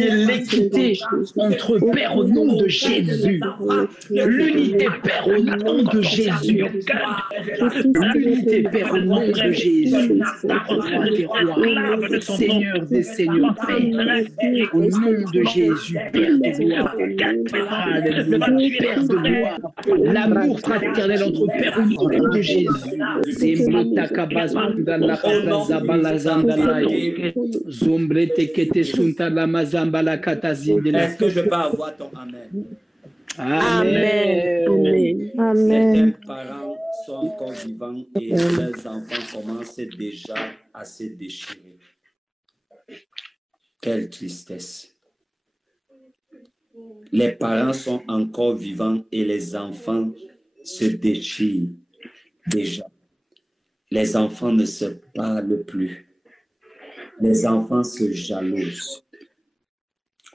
L'équité entre Père au nom de Jésus. L'unité Père au nom de Jésus. L'unité Père au nom de Jésus. Roi des rois, Seigneur des seigneurs, Père. Au nom de Jésus, Père de gloire. Alléluia, Père de gloire. L'amour fraternel entre Père au nom de Jésus. C'est Motakabaz dans la Est-ce que je peux avoir ton amen? Amen. Certains parents sont encore vivants et leurs enfants commencent déjà à se déchirer. Quelle tristesse. Les parents sont encore vivants et les enfants se déchirent déjà. Les enfants ne se parlent plus. Les enfants se jalousent.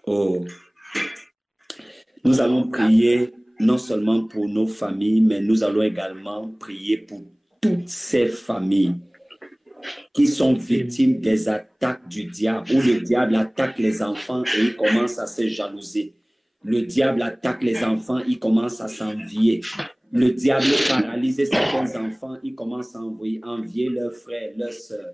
Oh, nous allons prier non seulement pour nos familles, mais nous allons également prier pour toutes ces familles qui sont victimes des attaques du diable, où le diable attaque les enfants et il commence à se jalouser. Le diable attaque les enfants, il commence à s'envier. Le diable paralyse certains enfants, il commence à envier leurs frères, leurs sœurs.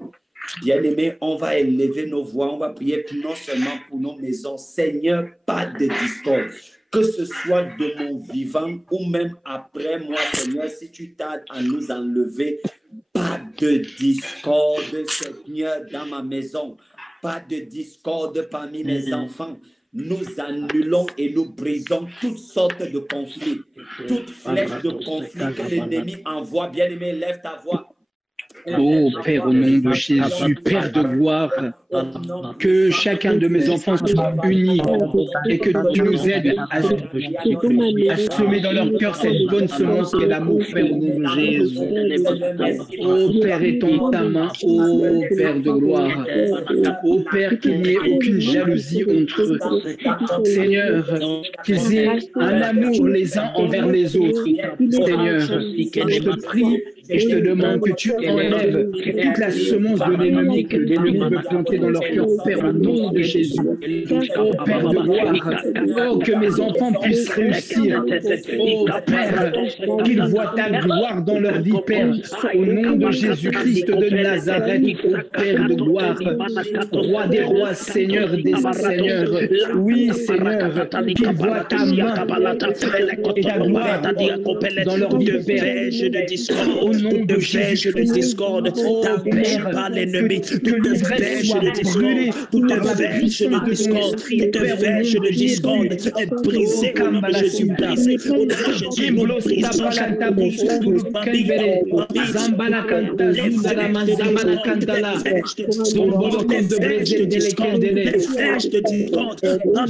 Bien-aimés, on va élever nos voix, on va prier non seulement pour nos maisons. Seigneur, pas de discorde. Que ce soit de mon vivant ou même après moi, Seigneur, si tu tardes à nous enlever, pas de discorde, Seigneur, dans ma maison. Pas de discorde parmi mes enfants. Nous annulons et nous brisons toutes sortes de conflits. Toute flèche de conflit que l'ennemi envoie. Bien-aimé, lève ta voix. Ô Père, au nom de Jésus, Père de gloire, que chacun de mes enfants soit uni et que tu nous aides à semer dans leur cœur cette bonne semence qu'est l'amour, Père, au nom de Jésus. Ô Père, étends ta main, ô Père de gloire, ô Père, qu'il n'y ait aucune jalousie entre eux. Seigneur, qu'ils aient un amour les uns envers les autres. Seigneur, je te prie et je te demande que tu enlèves toute la semence de l'ennemi que l'ennemi veut planter dans leur cœur, Père, au nom de Jésus. Oh Père de gloire, oh que mes enfants puissent réussir. Oh Père, qu'ils voient ta gloire dans leur vie, Père, au nom de Jésus-Christ de Nazareth, oh Père de gloire, Roi des rois, Seigneur des seigneurs. Oui, Seigneur, qu'ils voient ta main et ta gloire dans leur vie, Père. Au nom de Jésus, de discorde, t'empêche pas l'ennemi, toute verge de discorde, toute verge de discorde, toute verge de discorde est brisée au nom de Jésus, brisée au nom de Jésus, brisons chaque quand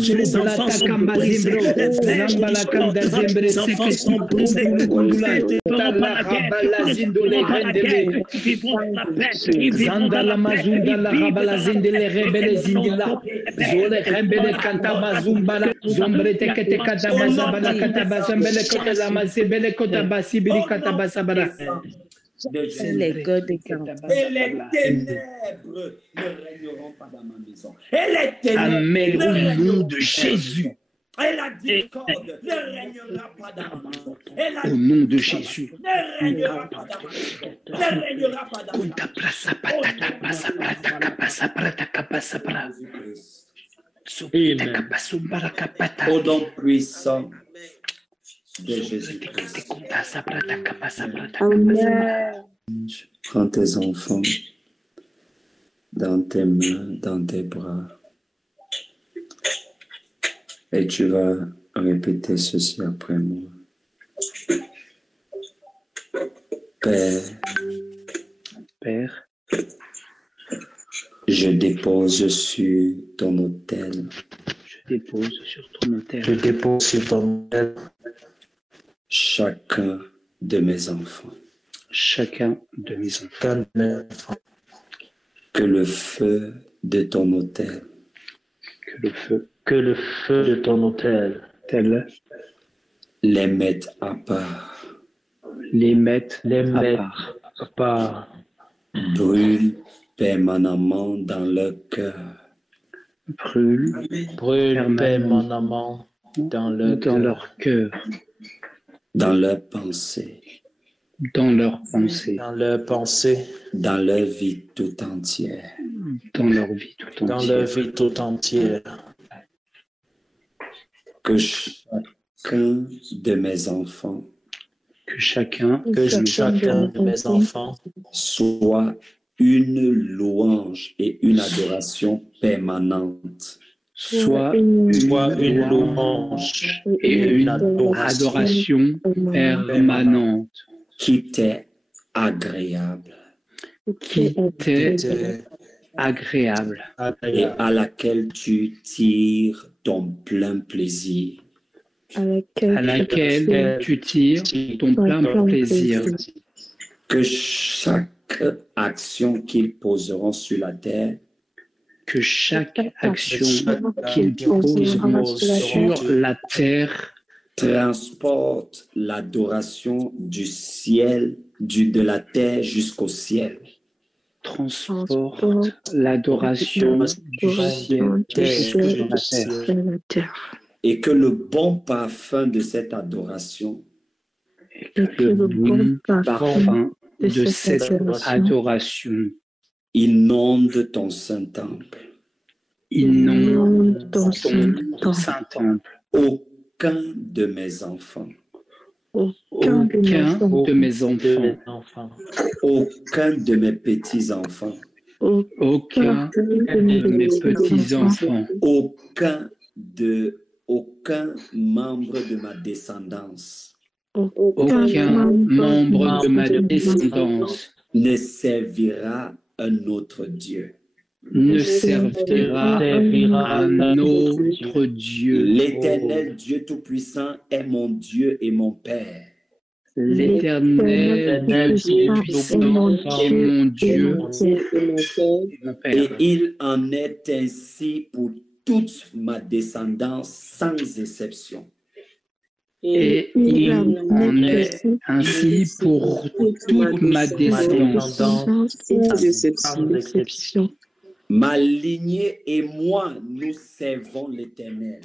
les enfants sont brisés, les verges de discorde, quand les enfants sont brisés, Zandala mazunda la rabala zindele rebele zindila zole rembele kanta bazumbala zombre tekete kata bazabala kata bazambele kota la mazebele kota basibili kata basabara. C'est les gars de Et les ténèbres ne régneront pas dans ma maison. Et les ténèbres Amen, ne au nom régneront de Jésus. Et la discorde ne régnera pas dans ma maison. Et la Au nom de Jésus. ne régnera pas dans ma maison. Ne régnera pas dans ma maison. Au nom puissant de Jésus-Christ. Prends tes enfants dans tes mains, dans tes bras. Et tu vas répéter ceci après moi. Père, je dépose sur ton autel. je dépose sur ton autel. Je dépose sur ton autel Chacun de mes enfants. Chacun de mes enfants. Que le feu de ton autel. Que le feu de ton autel Les mette à part. Les mette à part. Brûle permanemment dans leur cœur. Brûle permanemment dans leur cœur. Dans leurs pensées. Dans leurs pensées. Dans leurs pensées. Dans leur vie tout entière. Dans leur vie tout entière. Dans leur vie tout entière. Que chacun de mes enfants. Que chacun de mes enfants soit une louange et une adoration permanente. Soit une louange et une adoration permanente. Qui t'est agréable. Qui t'est agréable. Et à laquelle tu tires ton plein plaisir. À laquelle tu tires ton plein plaisir. Que chaque action qu'ils poseront sur la terre, que chaque action qu'ils poseront sur la terre transporte l'adoration du ciel, de la terre jusqu'au ciel. Transporte l'adoration du ciel jusqu'à la terre. Et que le bon parfum de cette adoration de cette adoration inonde ton Saint-Temple. Inonde ton Saint-Temple. Aucun de mes enfants. Aucun de mes enfants. Aucun de mes petits-enfants. Aucun de mes petits-enfants. Aucun membre de ma descendance. Aucun membre de ma descendance ne servira un autre Dieu. Ne servira un autre Dieu. L'Éternel Dieu Tout-Puissant est mon Dieu et mon Père. L'Éternel Tout-Puissant est mon Dieu et mon Père. Et il en est ainsi pour toute ma descendance sans exception. Et il en est ainsi pour toute ma descendance. Sans exception. Ma lignée et moi, nous servons l'Éternel.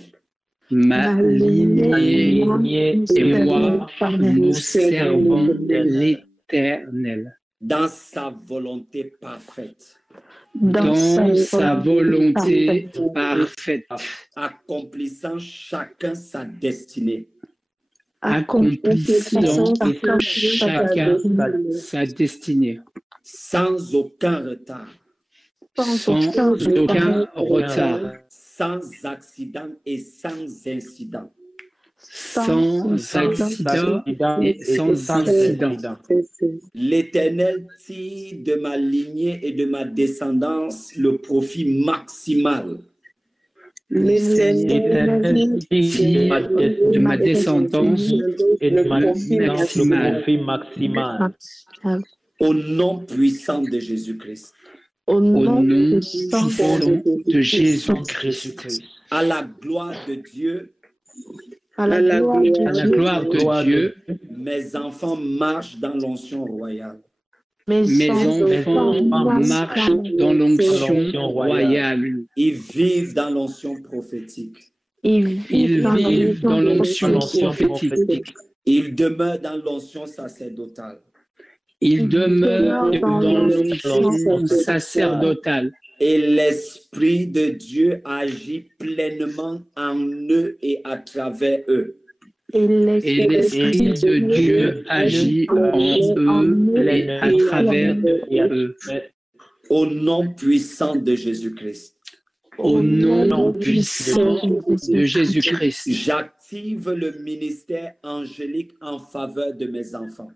Ma lignée et moi, nous servons l'Éternel. Dans sa volonté parfaite. Dans sa volonté parfaite. Accomplissant chacun sa destinée. Accomplissant chacun sa destinée. Sans aucun retard. Sans aucun retard. Sans accident et sans incident. Sans accident et sans incident. L'Éternel tire de ma lignée et de ma descendance le profit maximal. L'Éternel tire de ma descendance et de ma profit maximal. Au nom puissant de Jésus-Christ. Au nom puissant de Jésus-Christ. À la gloire de Dieu. À la gloire de Dieu. Mes enfants marchent dans l'onction royale. Mes enfants marchent dans l'onction royale. Ils vivent dans l'onction prophétique. Ils vivent dans l'onction prophétique. Ils demeurent dans l'onction sacerdotale. Ils demeurent dans l'onction sacerdotale. Et l'Esprit de Dieu agit pleinement en eux et à travers eux. Et l'Esprit de Dieu agit en eux et à travers eux. Au nom puissant de Jésus-Christ. Au nom puissant de Jésus-Christ. J'active le ministère angélique en faveur de mes enfants.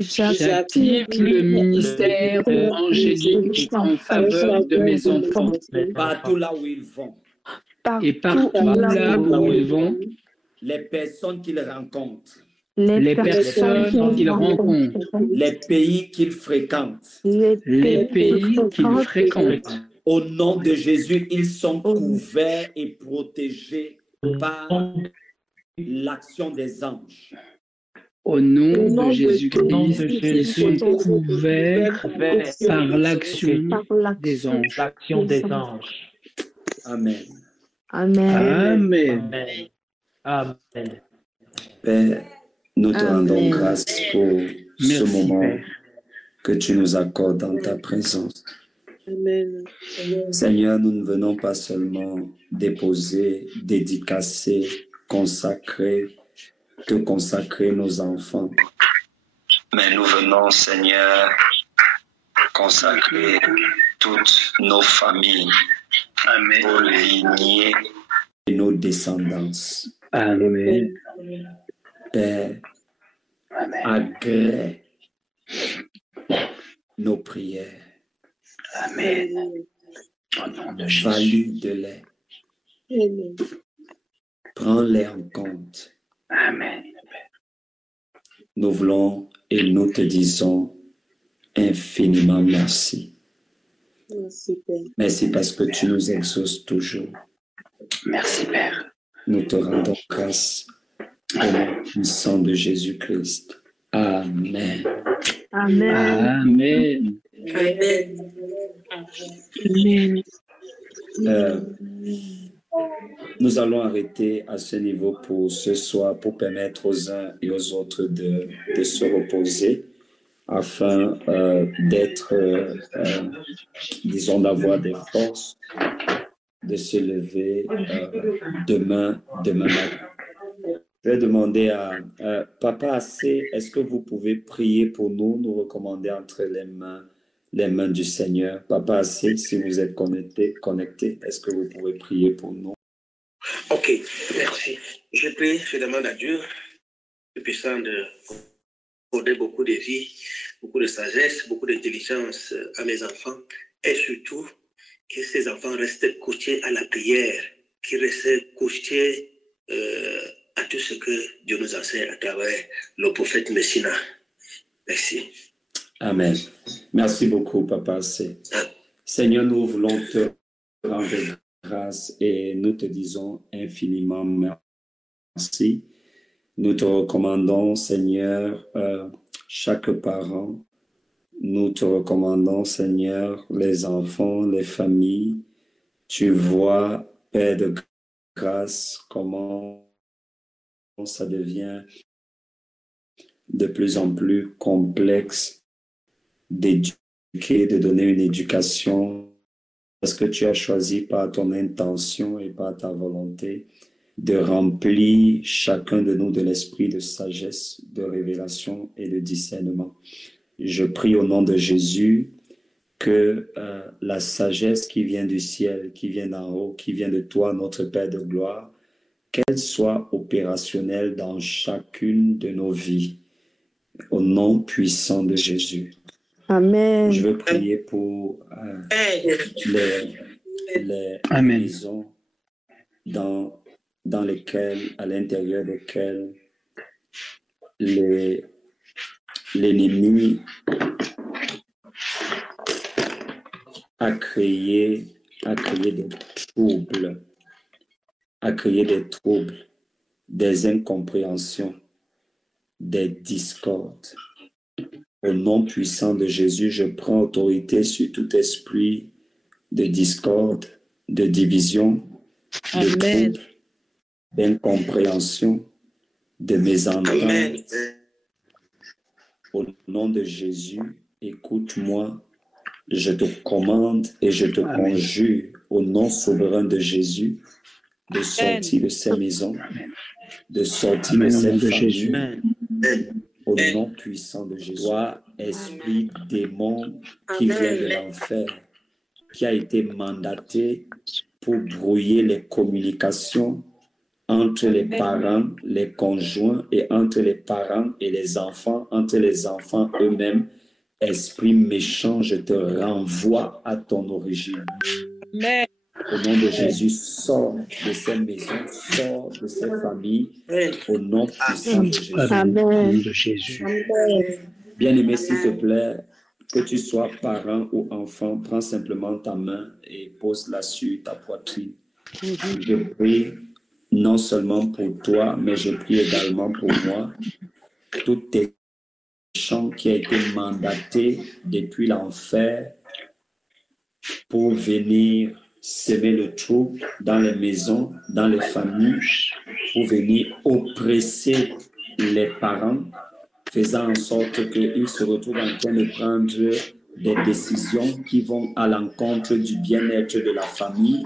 J'active le ministère angélique en faveur de mes enfants. Partout là où ils vont. Et partout là où ils vont. Les personnes qu'ils rencontrent. Les personnes qu'ils rencontrent. Les pays qu'ils fréquentent. Les pays qu'ils fréquentent. Au nom de Jésus, ils sont couverts et protégés par l'action des anges. Au nom de Jésus-Christ, ils sont couverts par l'action des anges. Amen. Amen. Amen. Père, nous te rendons grâce pour ce moment Père. que tu nous accordes dans ta présence. Amen. Seigneur, nous ne venons pas seulement déposer, dédicacer, consacrer nos enfants. Mais nous venons, Seigneur, consacrer toutes nos familles, nos lignées et nos descendances. Amen. Père, agrée nos prières. Amen. Au nom de Jésus. Valide-les. Prends-les en compte. Amen. Nous voulons et nous te disons infiniment merci. Merci parce que tu nous exauces toujours. Merci, Père. Nous te rendons grâce au nom puissant de Jésus-Christ. Amen. Amen. Nous allons arrêter à ce niveau pour ce soir pour permettre aux uns et aux autres de se reposer afin d'être, disons, d'avoir des forces de se lever demain matin. Je vais demander à Papa Assez, est-ce que vous pouvez prier pour nous recommander entre les mains du Seigneur. Papa Assez, si vous êtes connecté, est-ce que vous pouvez prier pour nous? Ok, merci. Je prie, je demande à Dieu, le puissant de accorder beaucoup de vie, beaucoup de sagesse, beaucoup d'intelligence à mes enfants et surtout que ces enfants restent couchés à la prière, qu'ils restent couchés à tout ce que Dieu nous enseigne à travers le prophète Messina. Merci. Amen. Merci beaucoup, Papa. Seigneur, nous voulons te rendre grâce et nous te disons infiniment merci. Nous te recommandons, Seigneur, chaque parent. Nous te recommandons, Seigneur, les enfants, les familles. Tu vois, Père de grâce, comment ça devient de plus en plus complexe d'éduquer, de donner une éducation, parce que tu as choisi par ton intention et par ta volonté de remplir chacun de nous de l'esprit de sagesse, de révélation et de discernement. Je prie au nom de Jésus que la sagesse qui vient du ciel, qui vient d'en haut, qui vient de toi, notre Père de gloire, qu'elle soit opérationnelle dans chacune de nos vies, au nom puissant de Jésus. Amen. Je veux prier pour les maisons dans lesquelles, à l'intérieur desquelles l'ennemi a créé des troubles, des incompréhensions, des discordes. Au nom puissant de Jésus, je prends autorité sur tout esprit de discorde, de division, de trouble, d'incompréhension, de mésentente. Au nom de Jésus, écoute-moi, je te commande et je te conjure au nom souverain de Jésus de sortir de ces maisons, de sortir de ces familles. Au nom puissant de Jésus, toi, esprit démon qui vient de l'enfer, qui a été mandaté pour brouiller les communications entre les parents, les conjoints et entre les parents et les enfants, entre les enfants eux-mêmes. Esprit méchant, je te renvoie à ton origine. Amen. Au nom de Jésus, sors de ces maisons, sors de ces familles, au nom puissant de Jésus. Amen. De Jésus. Bien-aimé, s'il te plaît, que tu sois parent ou enfant, prends simplement ta main et pose-la sur ta poitrine. Je prie non seulement pour toi, mais je prie également pour moi. Tout tes chants qui a été mandaté depuis l'enfer pour venir semer le trouble dans les maisons, dans les familles, pour venir oppresser les parents, faisant en sorte qu'ils se retrouvent en train de prendre des décisions qui vont à l'encontre du bien-être de la famille,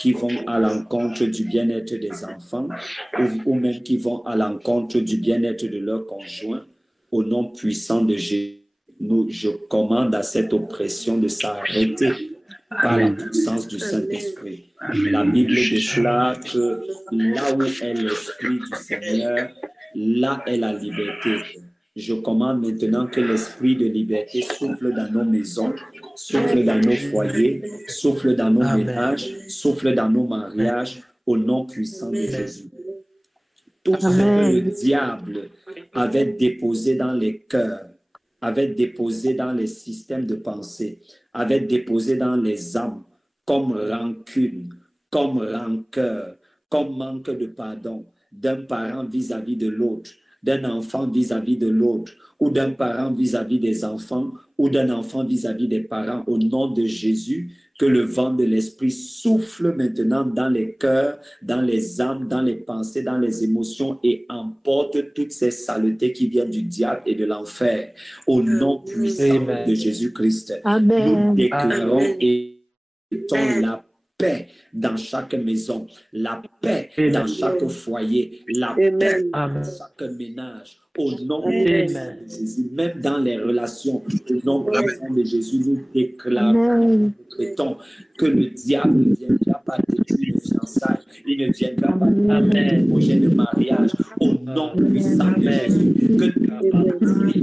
qui vont à l'encontre du bien-être des enfants, ou même qui vont à l'encontre du bien-être de leurs conjoints. Au nom puissant de Jésus, je commande à cette oppression de s'arrêter par la puissance du Saint-Esprit. La Bible déclare que là où est l'Esprit du Seigneur, là est la liberté. Je commande maintenant que l'Esprit de liberté souffle dans nos maisons, souffle dans nos foyers, souffle dans nos ménages, souffle dans nos mariages, au nom puissant de Jésus. Tout ce que le diable avait déposé dans les cœurs, avait déposé dans les systèmes de pensée, avait déposé dans les âmes, comme rancune, comme rancœur, comme manque de pardon d'un parent vis-à-vis de l'autre, d'un enfant vis-à-vis de l'autre, ou d'un parent vis-à-vis des enfants, ou d'un enfant vis-à-vis des parents, au nom de Jésus, que le vent de l'Esprit souffle maintenant dans les cœurs, dans les âmes, dans les pensées, dans les émotions et emporte toutes ces saletés qui viennent du diable et de l'enfer. Au nom puissant de Jésus-Christ, nous déclarons et mettons la paix dans chaque maison, la paix dans chaque foyer, la paix dans chaque ménage. Au nom de Jésus, même dans les relations, au nom de Jésus, nous déclarons, nous décrétons que le diable ne viendra pas détruire les fiançailles, Il ne viendra pas de projet de mariage au nom puissant de Jésus. Que ta partie du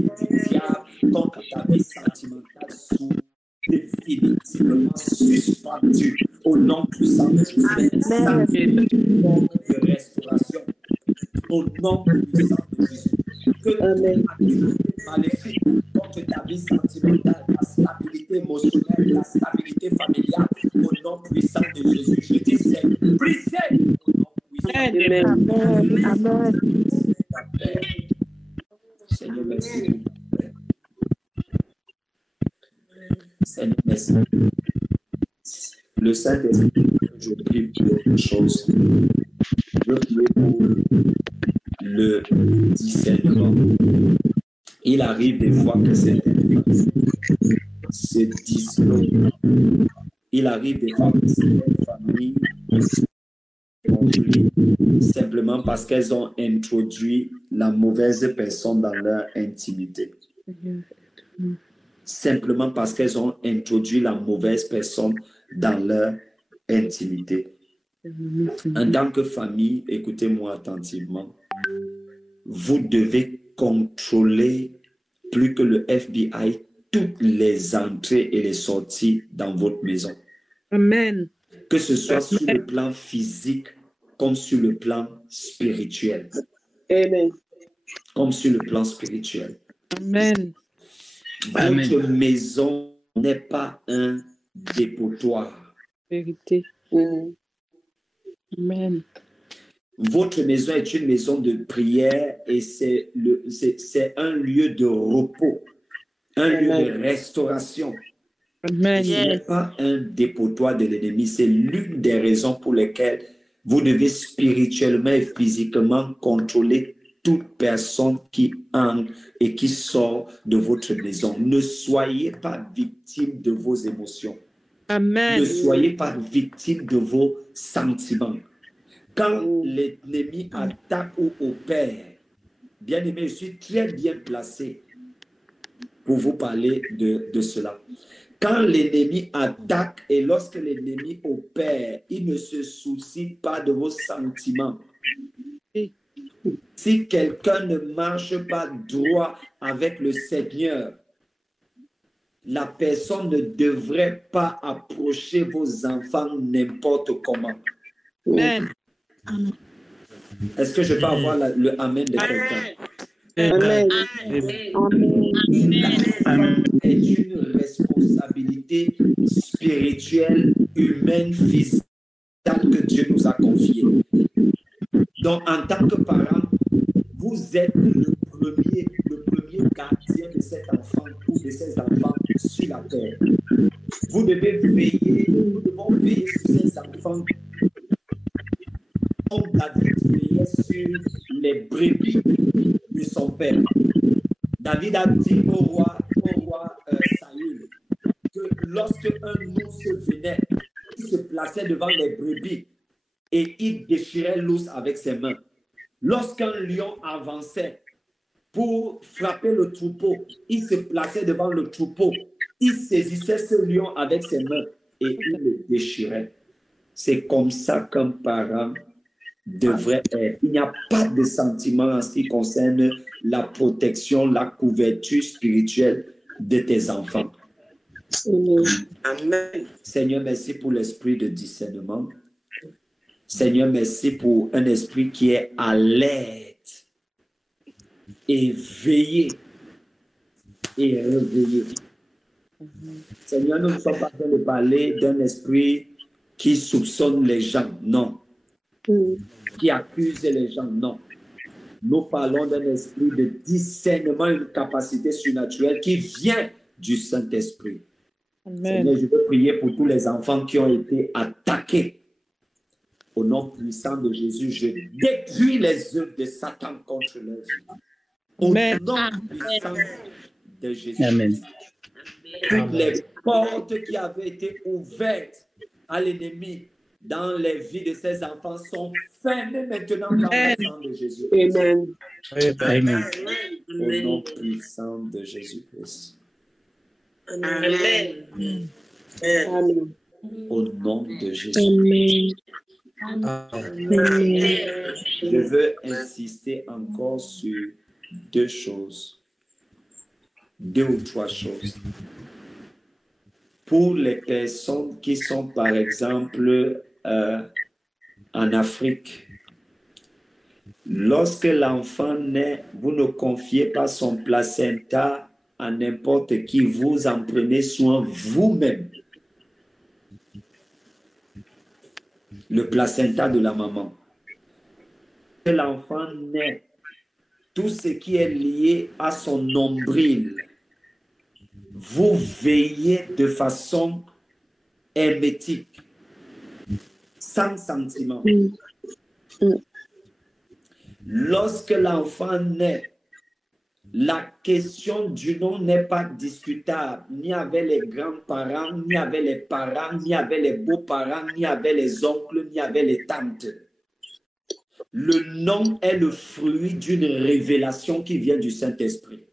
diable contre ta vie sentimentale soit définitivement suspendue au nom puissant de Jésus. Sans forme de restauration au nom puissant de Jésus. Que l'activité maléfique contre ta vie sentimentale, ta stabilité émotionnelle, ta stabilité familiale, au nom puissant de Jésus, je dis c'est brisé au nom puissant de Jésus. Amen. Seigneur, merci. Seigneur, merci. Le Saint-Esprit, je prie pour autre chose. Je prie pour le discernement. Il arrive des fois que certaines femmes se disloquent. Il arrive des fois que certaines familles conflient simplement parce qu'elles ont introduit la mauvaise personne dans leur intimité. Simplement parce qu'elles ont introduit la mauvaise personne dans leur intimité. En tant que famille, écoutez-moi attentivement, vous devez contrôler plus que le FBI toutes les entrées et les sorties dans votre maison. Amen. Que ce soit sur le plan physique comme sur le plan spirituel. Amen. Comme sur le plan spirituel. Amen. Votre maison n'est pas un dépotoir. Vérité. Amen. Votre maison est une maison de prière et c'est un lieu de repos, un lieu de restauration. Amen. Ce n'est pas un dépotoir de l'ennemi. C'est l'une des raisons pour lesquelles vous devez spirituellement et physiquement contrôler toute personne qui entre et qui sort de votre maison. Ne soyez pas victime de vos émotions. Amen. Ne soyez pas victime de vos sentiments. Quand l'ennemi attaque ou opère, bien aimé, je suis très bien placé pour vous parler de cela. Quand l'ennemi attaque et lorsque l'ennemi opère, il ne se soucie pas de vos sentiments. Si quelqu'un ne marche pas droit avec le Seigneur, la personne ne devrait pas approcher vos enfants n'importe comment. Amen. Est-ce que je peux avoir le amen de quelqu'un? Amen. Amen. Est une responsabilité spirituelle, humaine, physique que Dieu nous a confiée. Donc, en tant que parent, vous êtes le premier gardien de cet enfant ou de ces enfants sur la terre. Vous devez veiller, nous devons veiller sur ces enfants comme David veillait sur les brebis de son père. David a dit au roi Saül que lorsque un ours venait, il se plaçait devant les brebis et il déchirait l'ours avec ses mains. Lorsqu'un lion avançait pour frapper le troupeau, il se plaçait devant le troupeau, il saisissait ce lion avec ses mains et il le déchirait. C'est comme ça qu'un parent devrait être. Il n'y a pas de sentiment en ce qui concerne la protection, la couverture spirituelle de tes enfants. Amen. Seigneur, merci pour l'esprit de discernement. Seigneur, merci pour un esprit qui est alerte, éveillé et réveillé. Seigneur, nous ne sommes pas en train de parler d'un esprit qui soupçonne les gens, non. Qui accuse les gens, non. Nous parlons d'un esprit de discernement, une capacité surnaturelle qui vient du Saint-Esprit. Seigneur, je veux prier pour tous les enfants qui ont été attaqués. Au nom puissant de Jésus, je détruis les œuvres de Satan contre leur vie. Au nom puissant de Jésus. Amen. Toutes les portes qui avaient été ouvertes à l'ennemi dans les vies de ces enfants sont fermées maintenant par le sang de Jésus. Amen. Amen. Au nom puissant de Jésus-Christ. Amen. Amen. Au nom de Jésus. Amen. Je veux insister encore sur deux ou trois choses. Pour les personnes qui sont, par exemple, en Afrique, lorsque l'enfant naît, vous ne confiez pas son placenta à n'importe qui, vous en prenez soin vous-même. Le placenta de la maman. Lorsque l'enfant naît, tout ce qui est lié à son nombril, vous veillez de façon hermétique, sans sentiment. Lorsque l'enfant naît, la question du nom n'est pas discutable, ni avec les grands-parents, ni avec les parents, ni avec les beaux-parents, ni avec les oncles, ni avec les tantes. Le nom est le fruit d'une révélation qui vient du Saint-Esprit.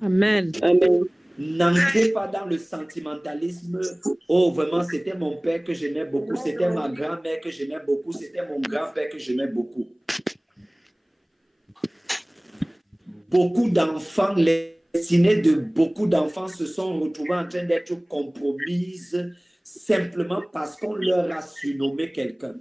Amen. Amen. N'entrez pas dans le sentimentalisme. Oh, vraiment, c'était mon père que j'aimais beaucoup, c'était ma grand-mère que j'aimais beaucoup, c'était mon grand-père que j'aimais beaucoup. Beaucoup d'enfants, les destinées de beaucoup d'enfants se sont retrouvés en train d'être compromises simplement parce qu'on leur a surnommé quelqu'un.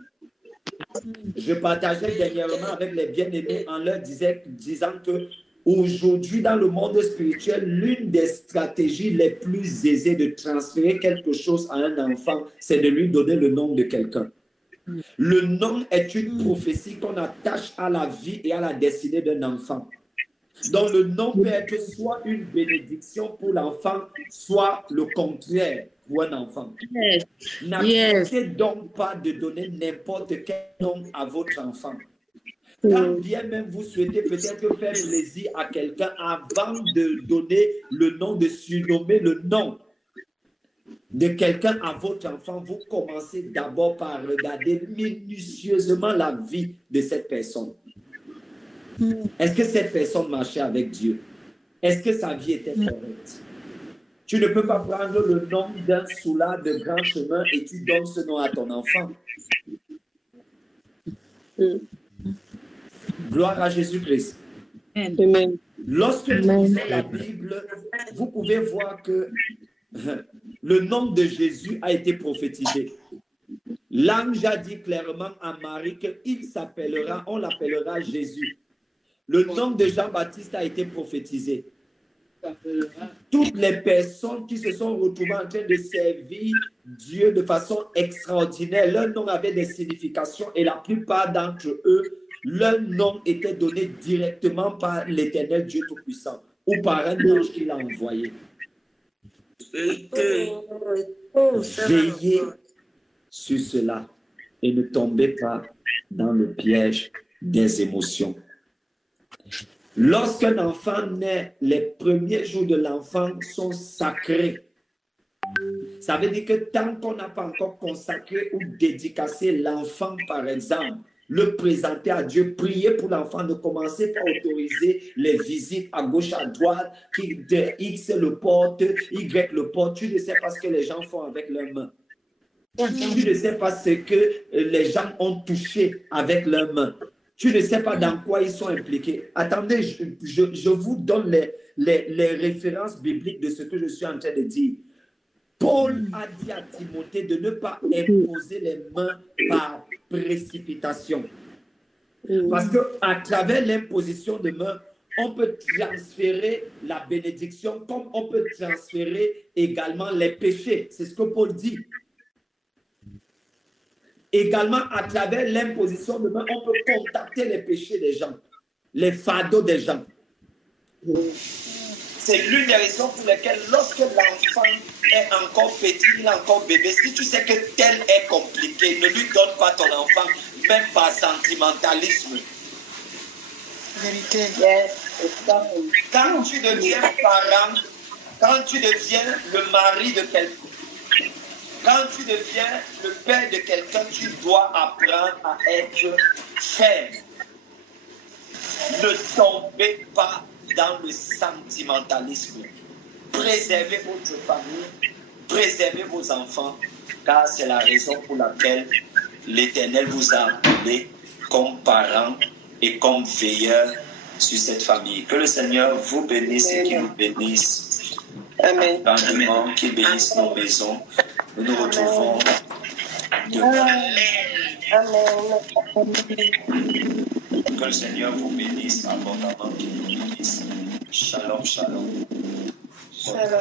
Je partageais dernièrement avec les bien-aimés en leur disant que aujourd'hui, dans le monde spirituel, l'une des stratégies les plus aisées de transférer quelque chose à un enfant, c'est de lui donner le nom de quelqu'un. Le nom est une prophétie qu'on attache à la vie et à la destinée d'un enfant. Donc, le nom peut être soit une bénédiction pour l'enfant, soit le contraire pour un enfant. N'acceptez donc pas de donner n'importe quel nom à votre enfant. Quand bien même vous souhaitez peut-être faire plaisir à quelqu'un, avant de donner le nom, de surnommer le nom de quelqu'un à votre enfant, vous commencez d'abord par regarder minutieusement la vie de cette personne. Est-ce que cette personne marchait avec Dieu? Est-ce que sa vie était correcte? Tu ne peux pas prendre le nom d'un soulard de grand chemin et tu donnes ce nom à ton enfant. Gloire à Jésus-Christ. Amen. Lorsque vous lisez la Bible, vous pouvez voir que le nom de Jésus a été prophétisé. L'ange a dit clairement à Marie qu'il s'appellera, on l'appellera Jésus. Le nom de Jean-Baptiste a été prophétisé. Toutes les personnes qui se sont retrouvées en train de servir Dieu de façon extraordinaire, leur nom avait des significations et la plupart d'entre eux, leur nom était donné directement par l'Éternel Dieu Tout-Puissant ou par un ange qui l'a envoyé. Veillez sur cela et ne tombez pas dans le piège des émotions. Lorsqu'un enfant naît, les premiers jours de l'enfant sont sacrés. Ça veut dire que tant qu'on n'a pas encore consacré ou dédicacé l'enfant, par exemple, le présenter à Dieu, prier pour l'enfant, ne commencez pas à autoriser les visites à gauche, à droite, qui de X le porte, Y le porte. Tu ne sais pas ce que les gens font avec leurs mains. Tu ne sais pas ce que les gens ont touché avec leurs mains. Tu ne sais pas dans quoi ils sont impliqués. Attendez, je vous donne les références bibliques de ce que je suis en train de dire. Paul a dit à Timothée de ne pas imposer les mains par précipitation. Parce qu'à travers l'imposition de mains, on peut transférer la bénédiction comme on peut transférer également les péchés. C'est ce que Paul dit. Également, à travers l'imposition de main, on peut contacter les péchés des gens, les fardeaux des gens. C'est l'une des raisons pour lesquelles, lorsque l'enfant est encore petit, il est encore bébé, si tu sais que tel est compliqué, ne lui donne pas ton enfant, même par sentimentalisme. Vérité. Quand tu deviens parent, quand tu deviens le mari de quelqu'un, quand tu deviens le père de quelqu'un, tu dois apprendre à être ferme. Ne tombez pas dans le sentimentalisme. Préservez votre famille, préservez vos enfants, car c'est la raison pour laquelle l'Éternel vous a appelé comme parent et comme veilleur sur cette famille. Que le Seigneur vous bénisse et qu'il nous bénisse. Amen. Abondamment, qu'il bénisse nos maisons. Nous nous retrouvons demain. Que le Seigneur vous bénisse abondamment, qu'il nous bénisse. Shalom, shalom. Shalom.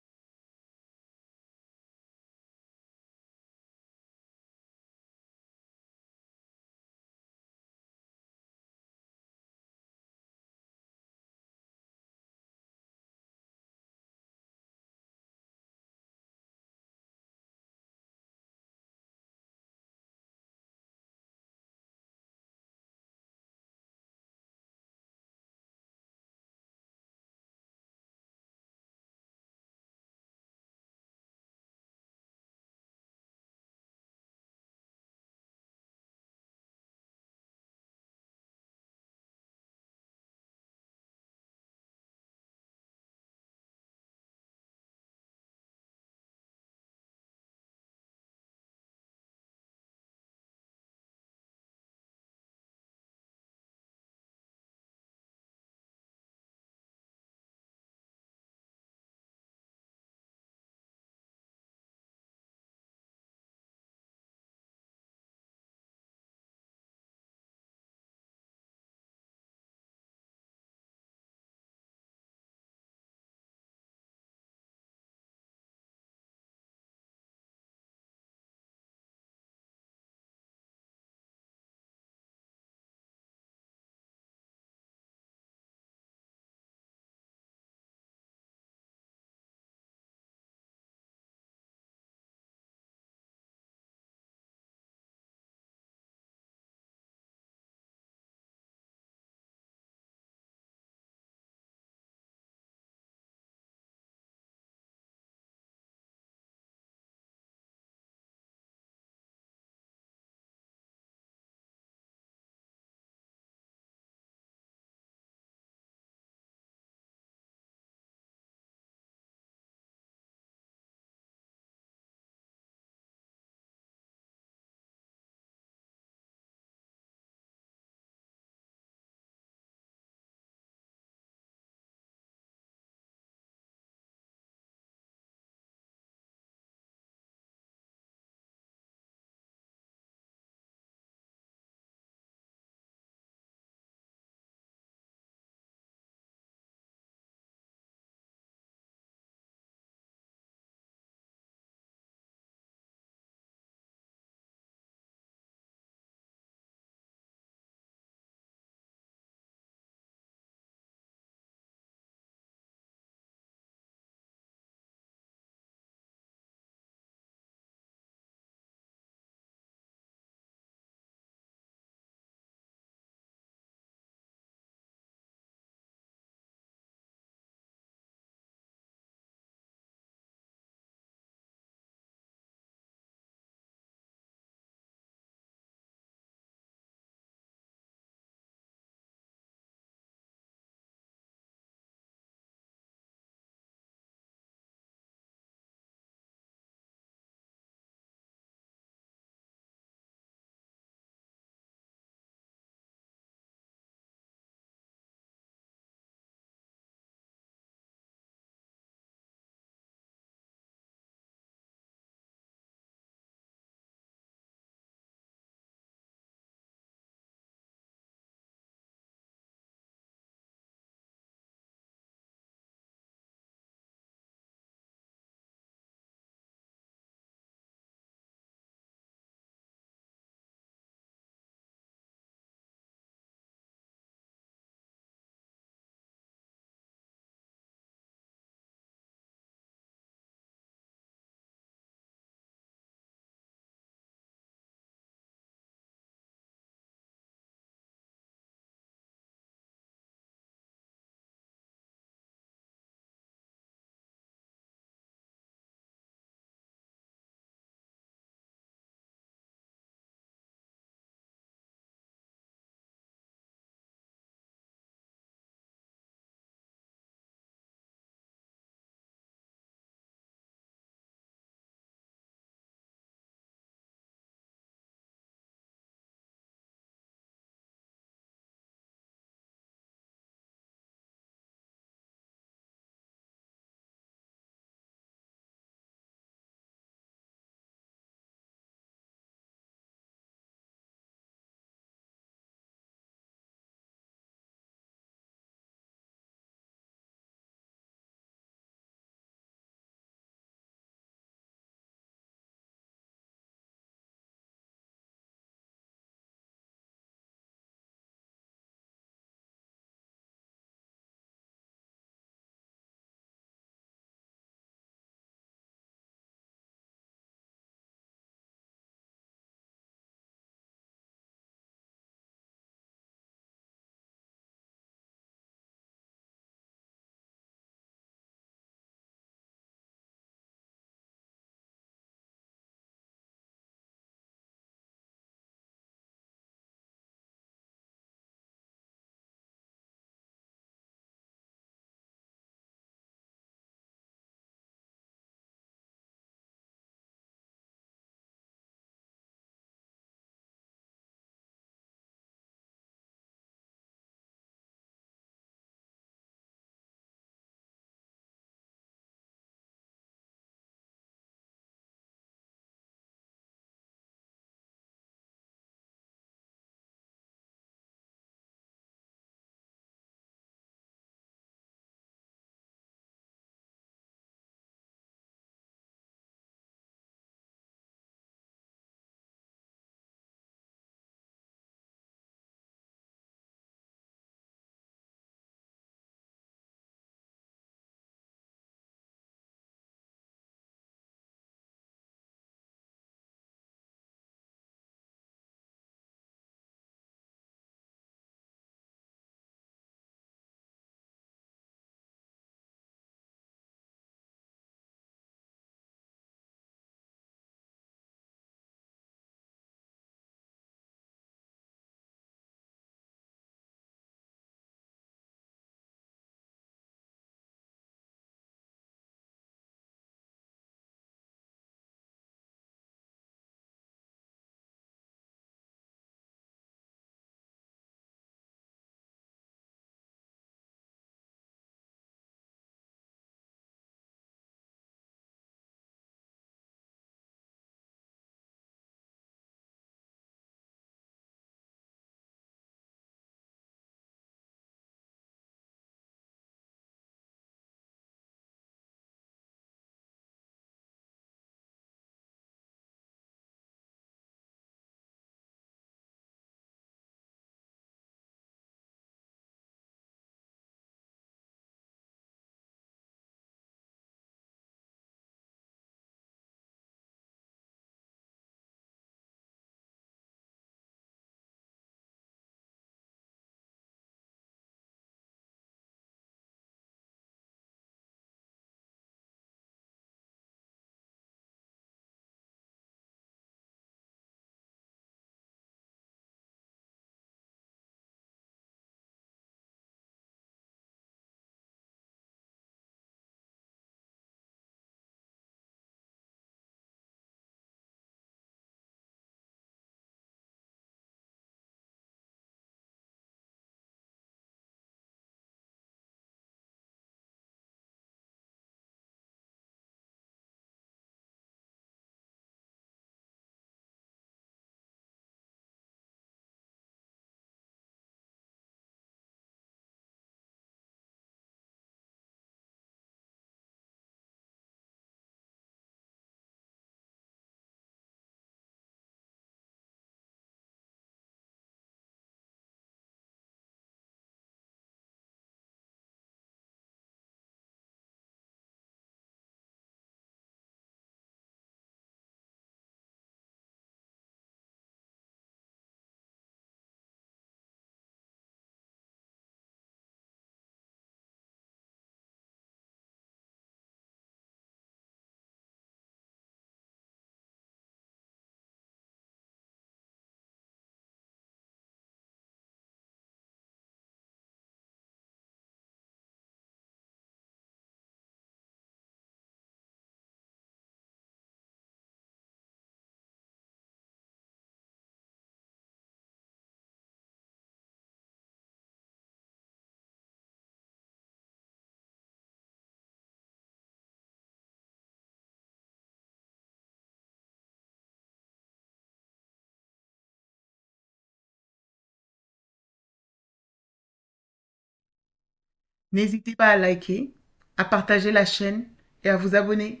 N'hésitez pas à liker, à partager la chaîne et à vous abonner.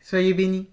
Soyez bénis.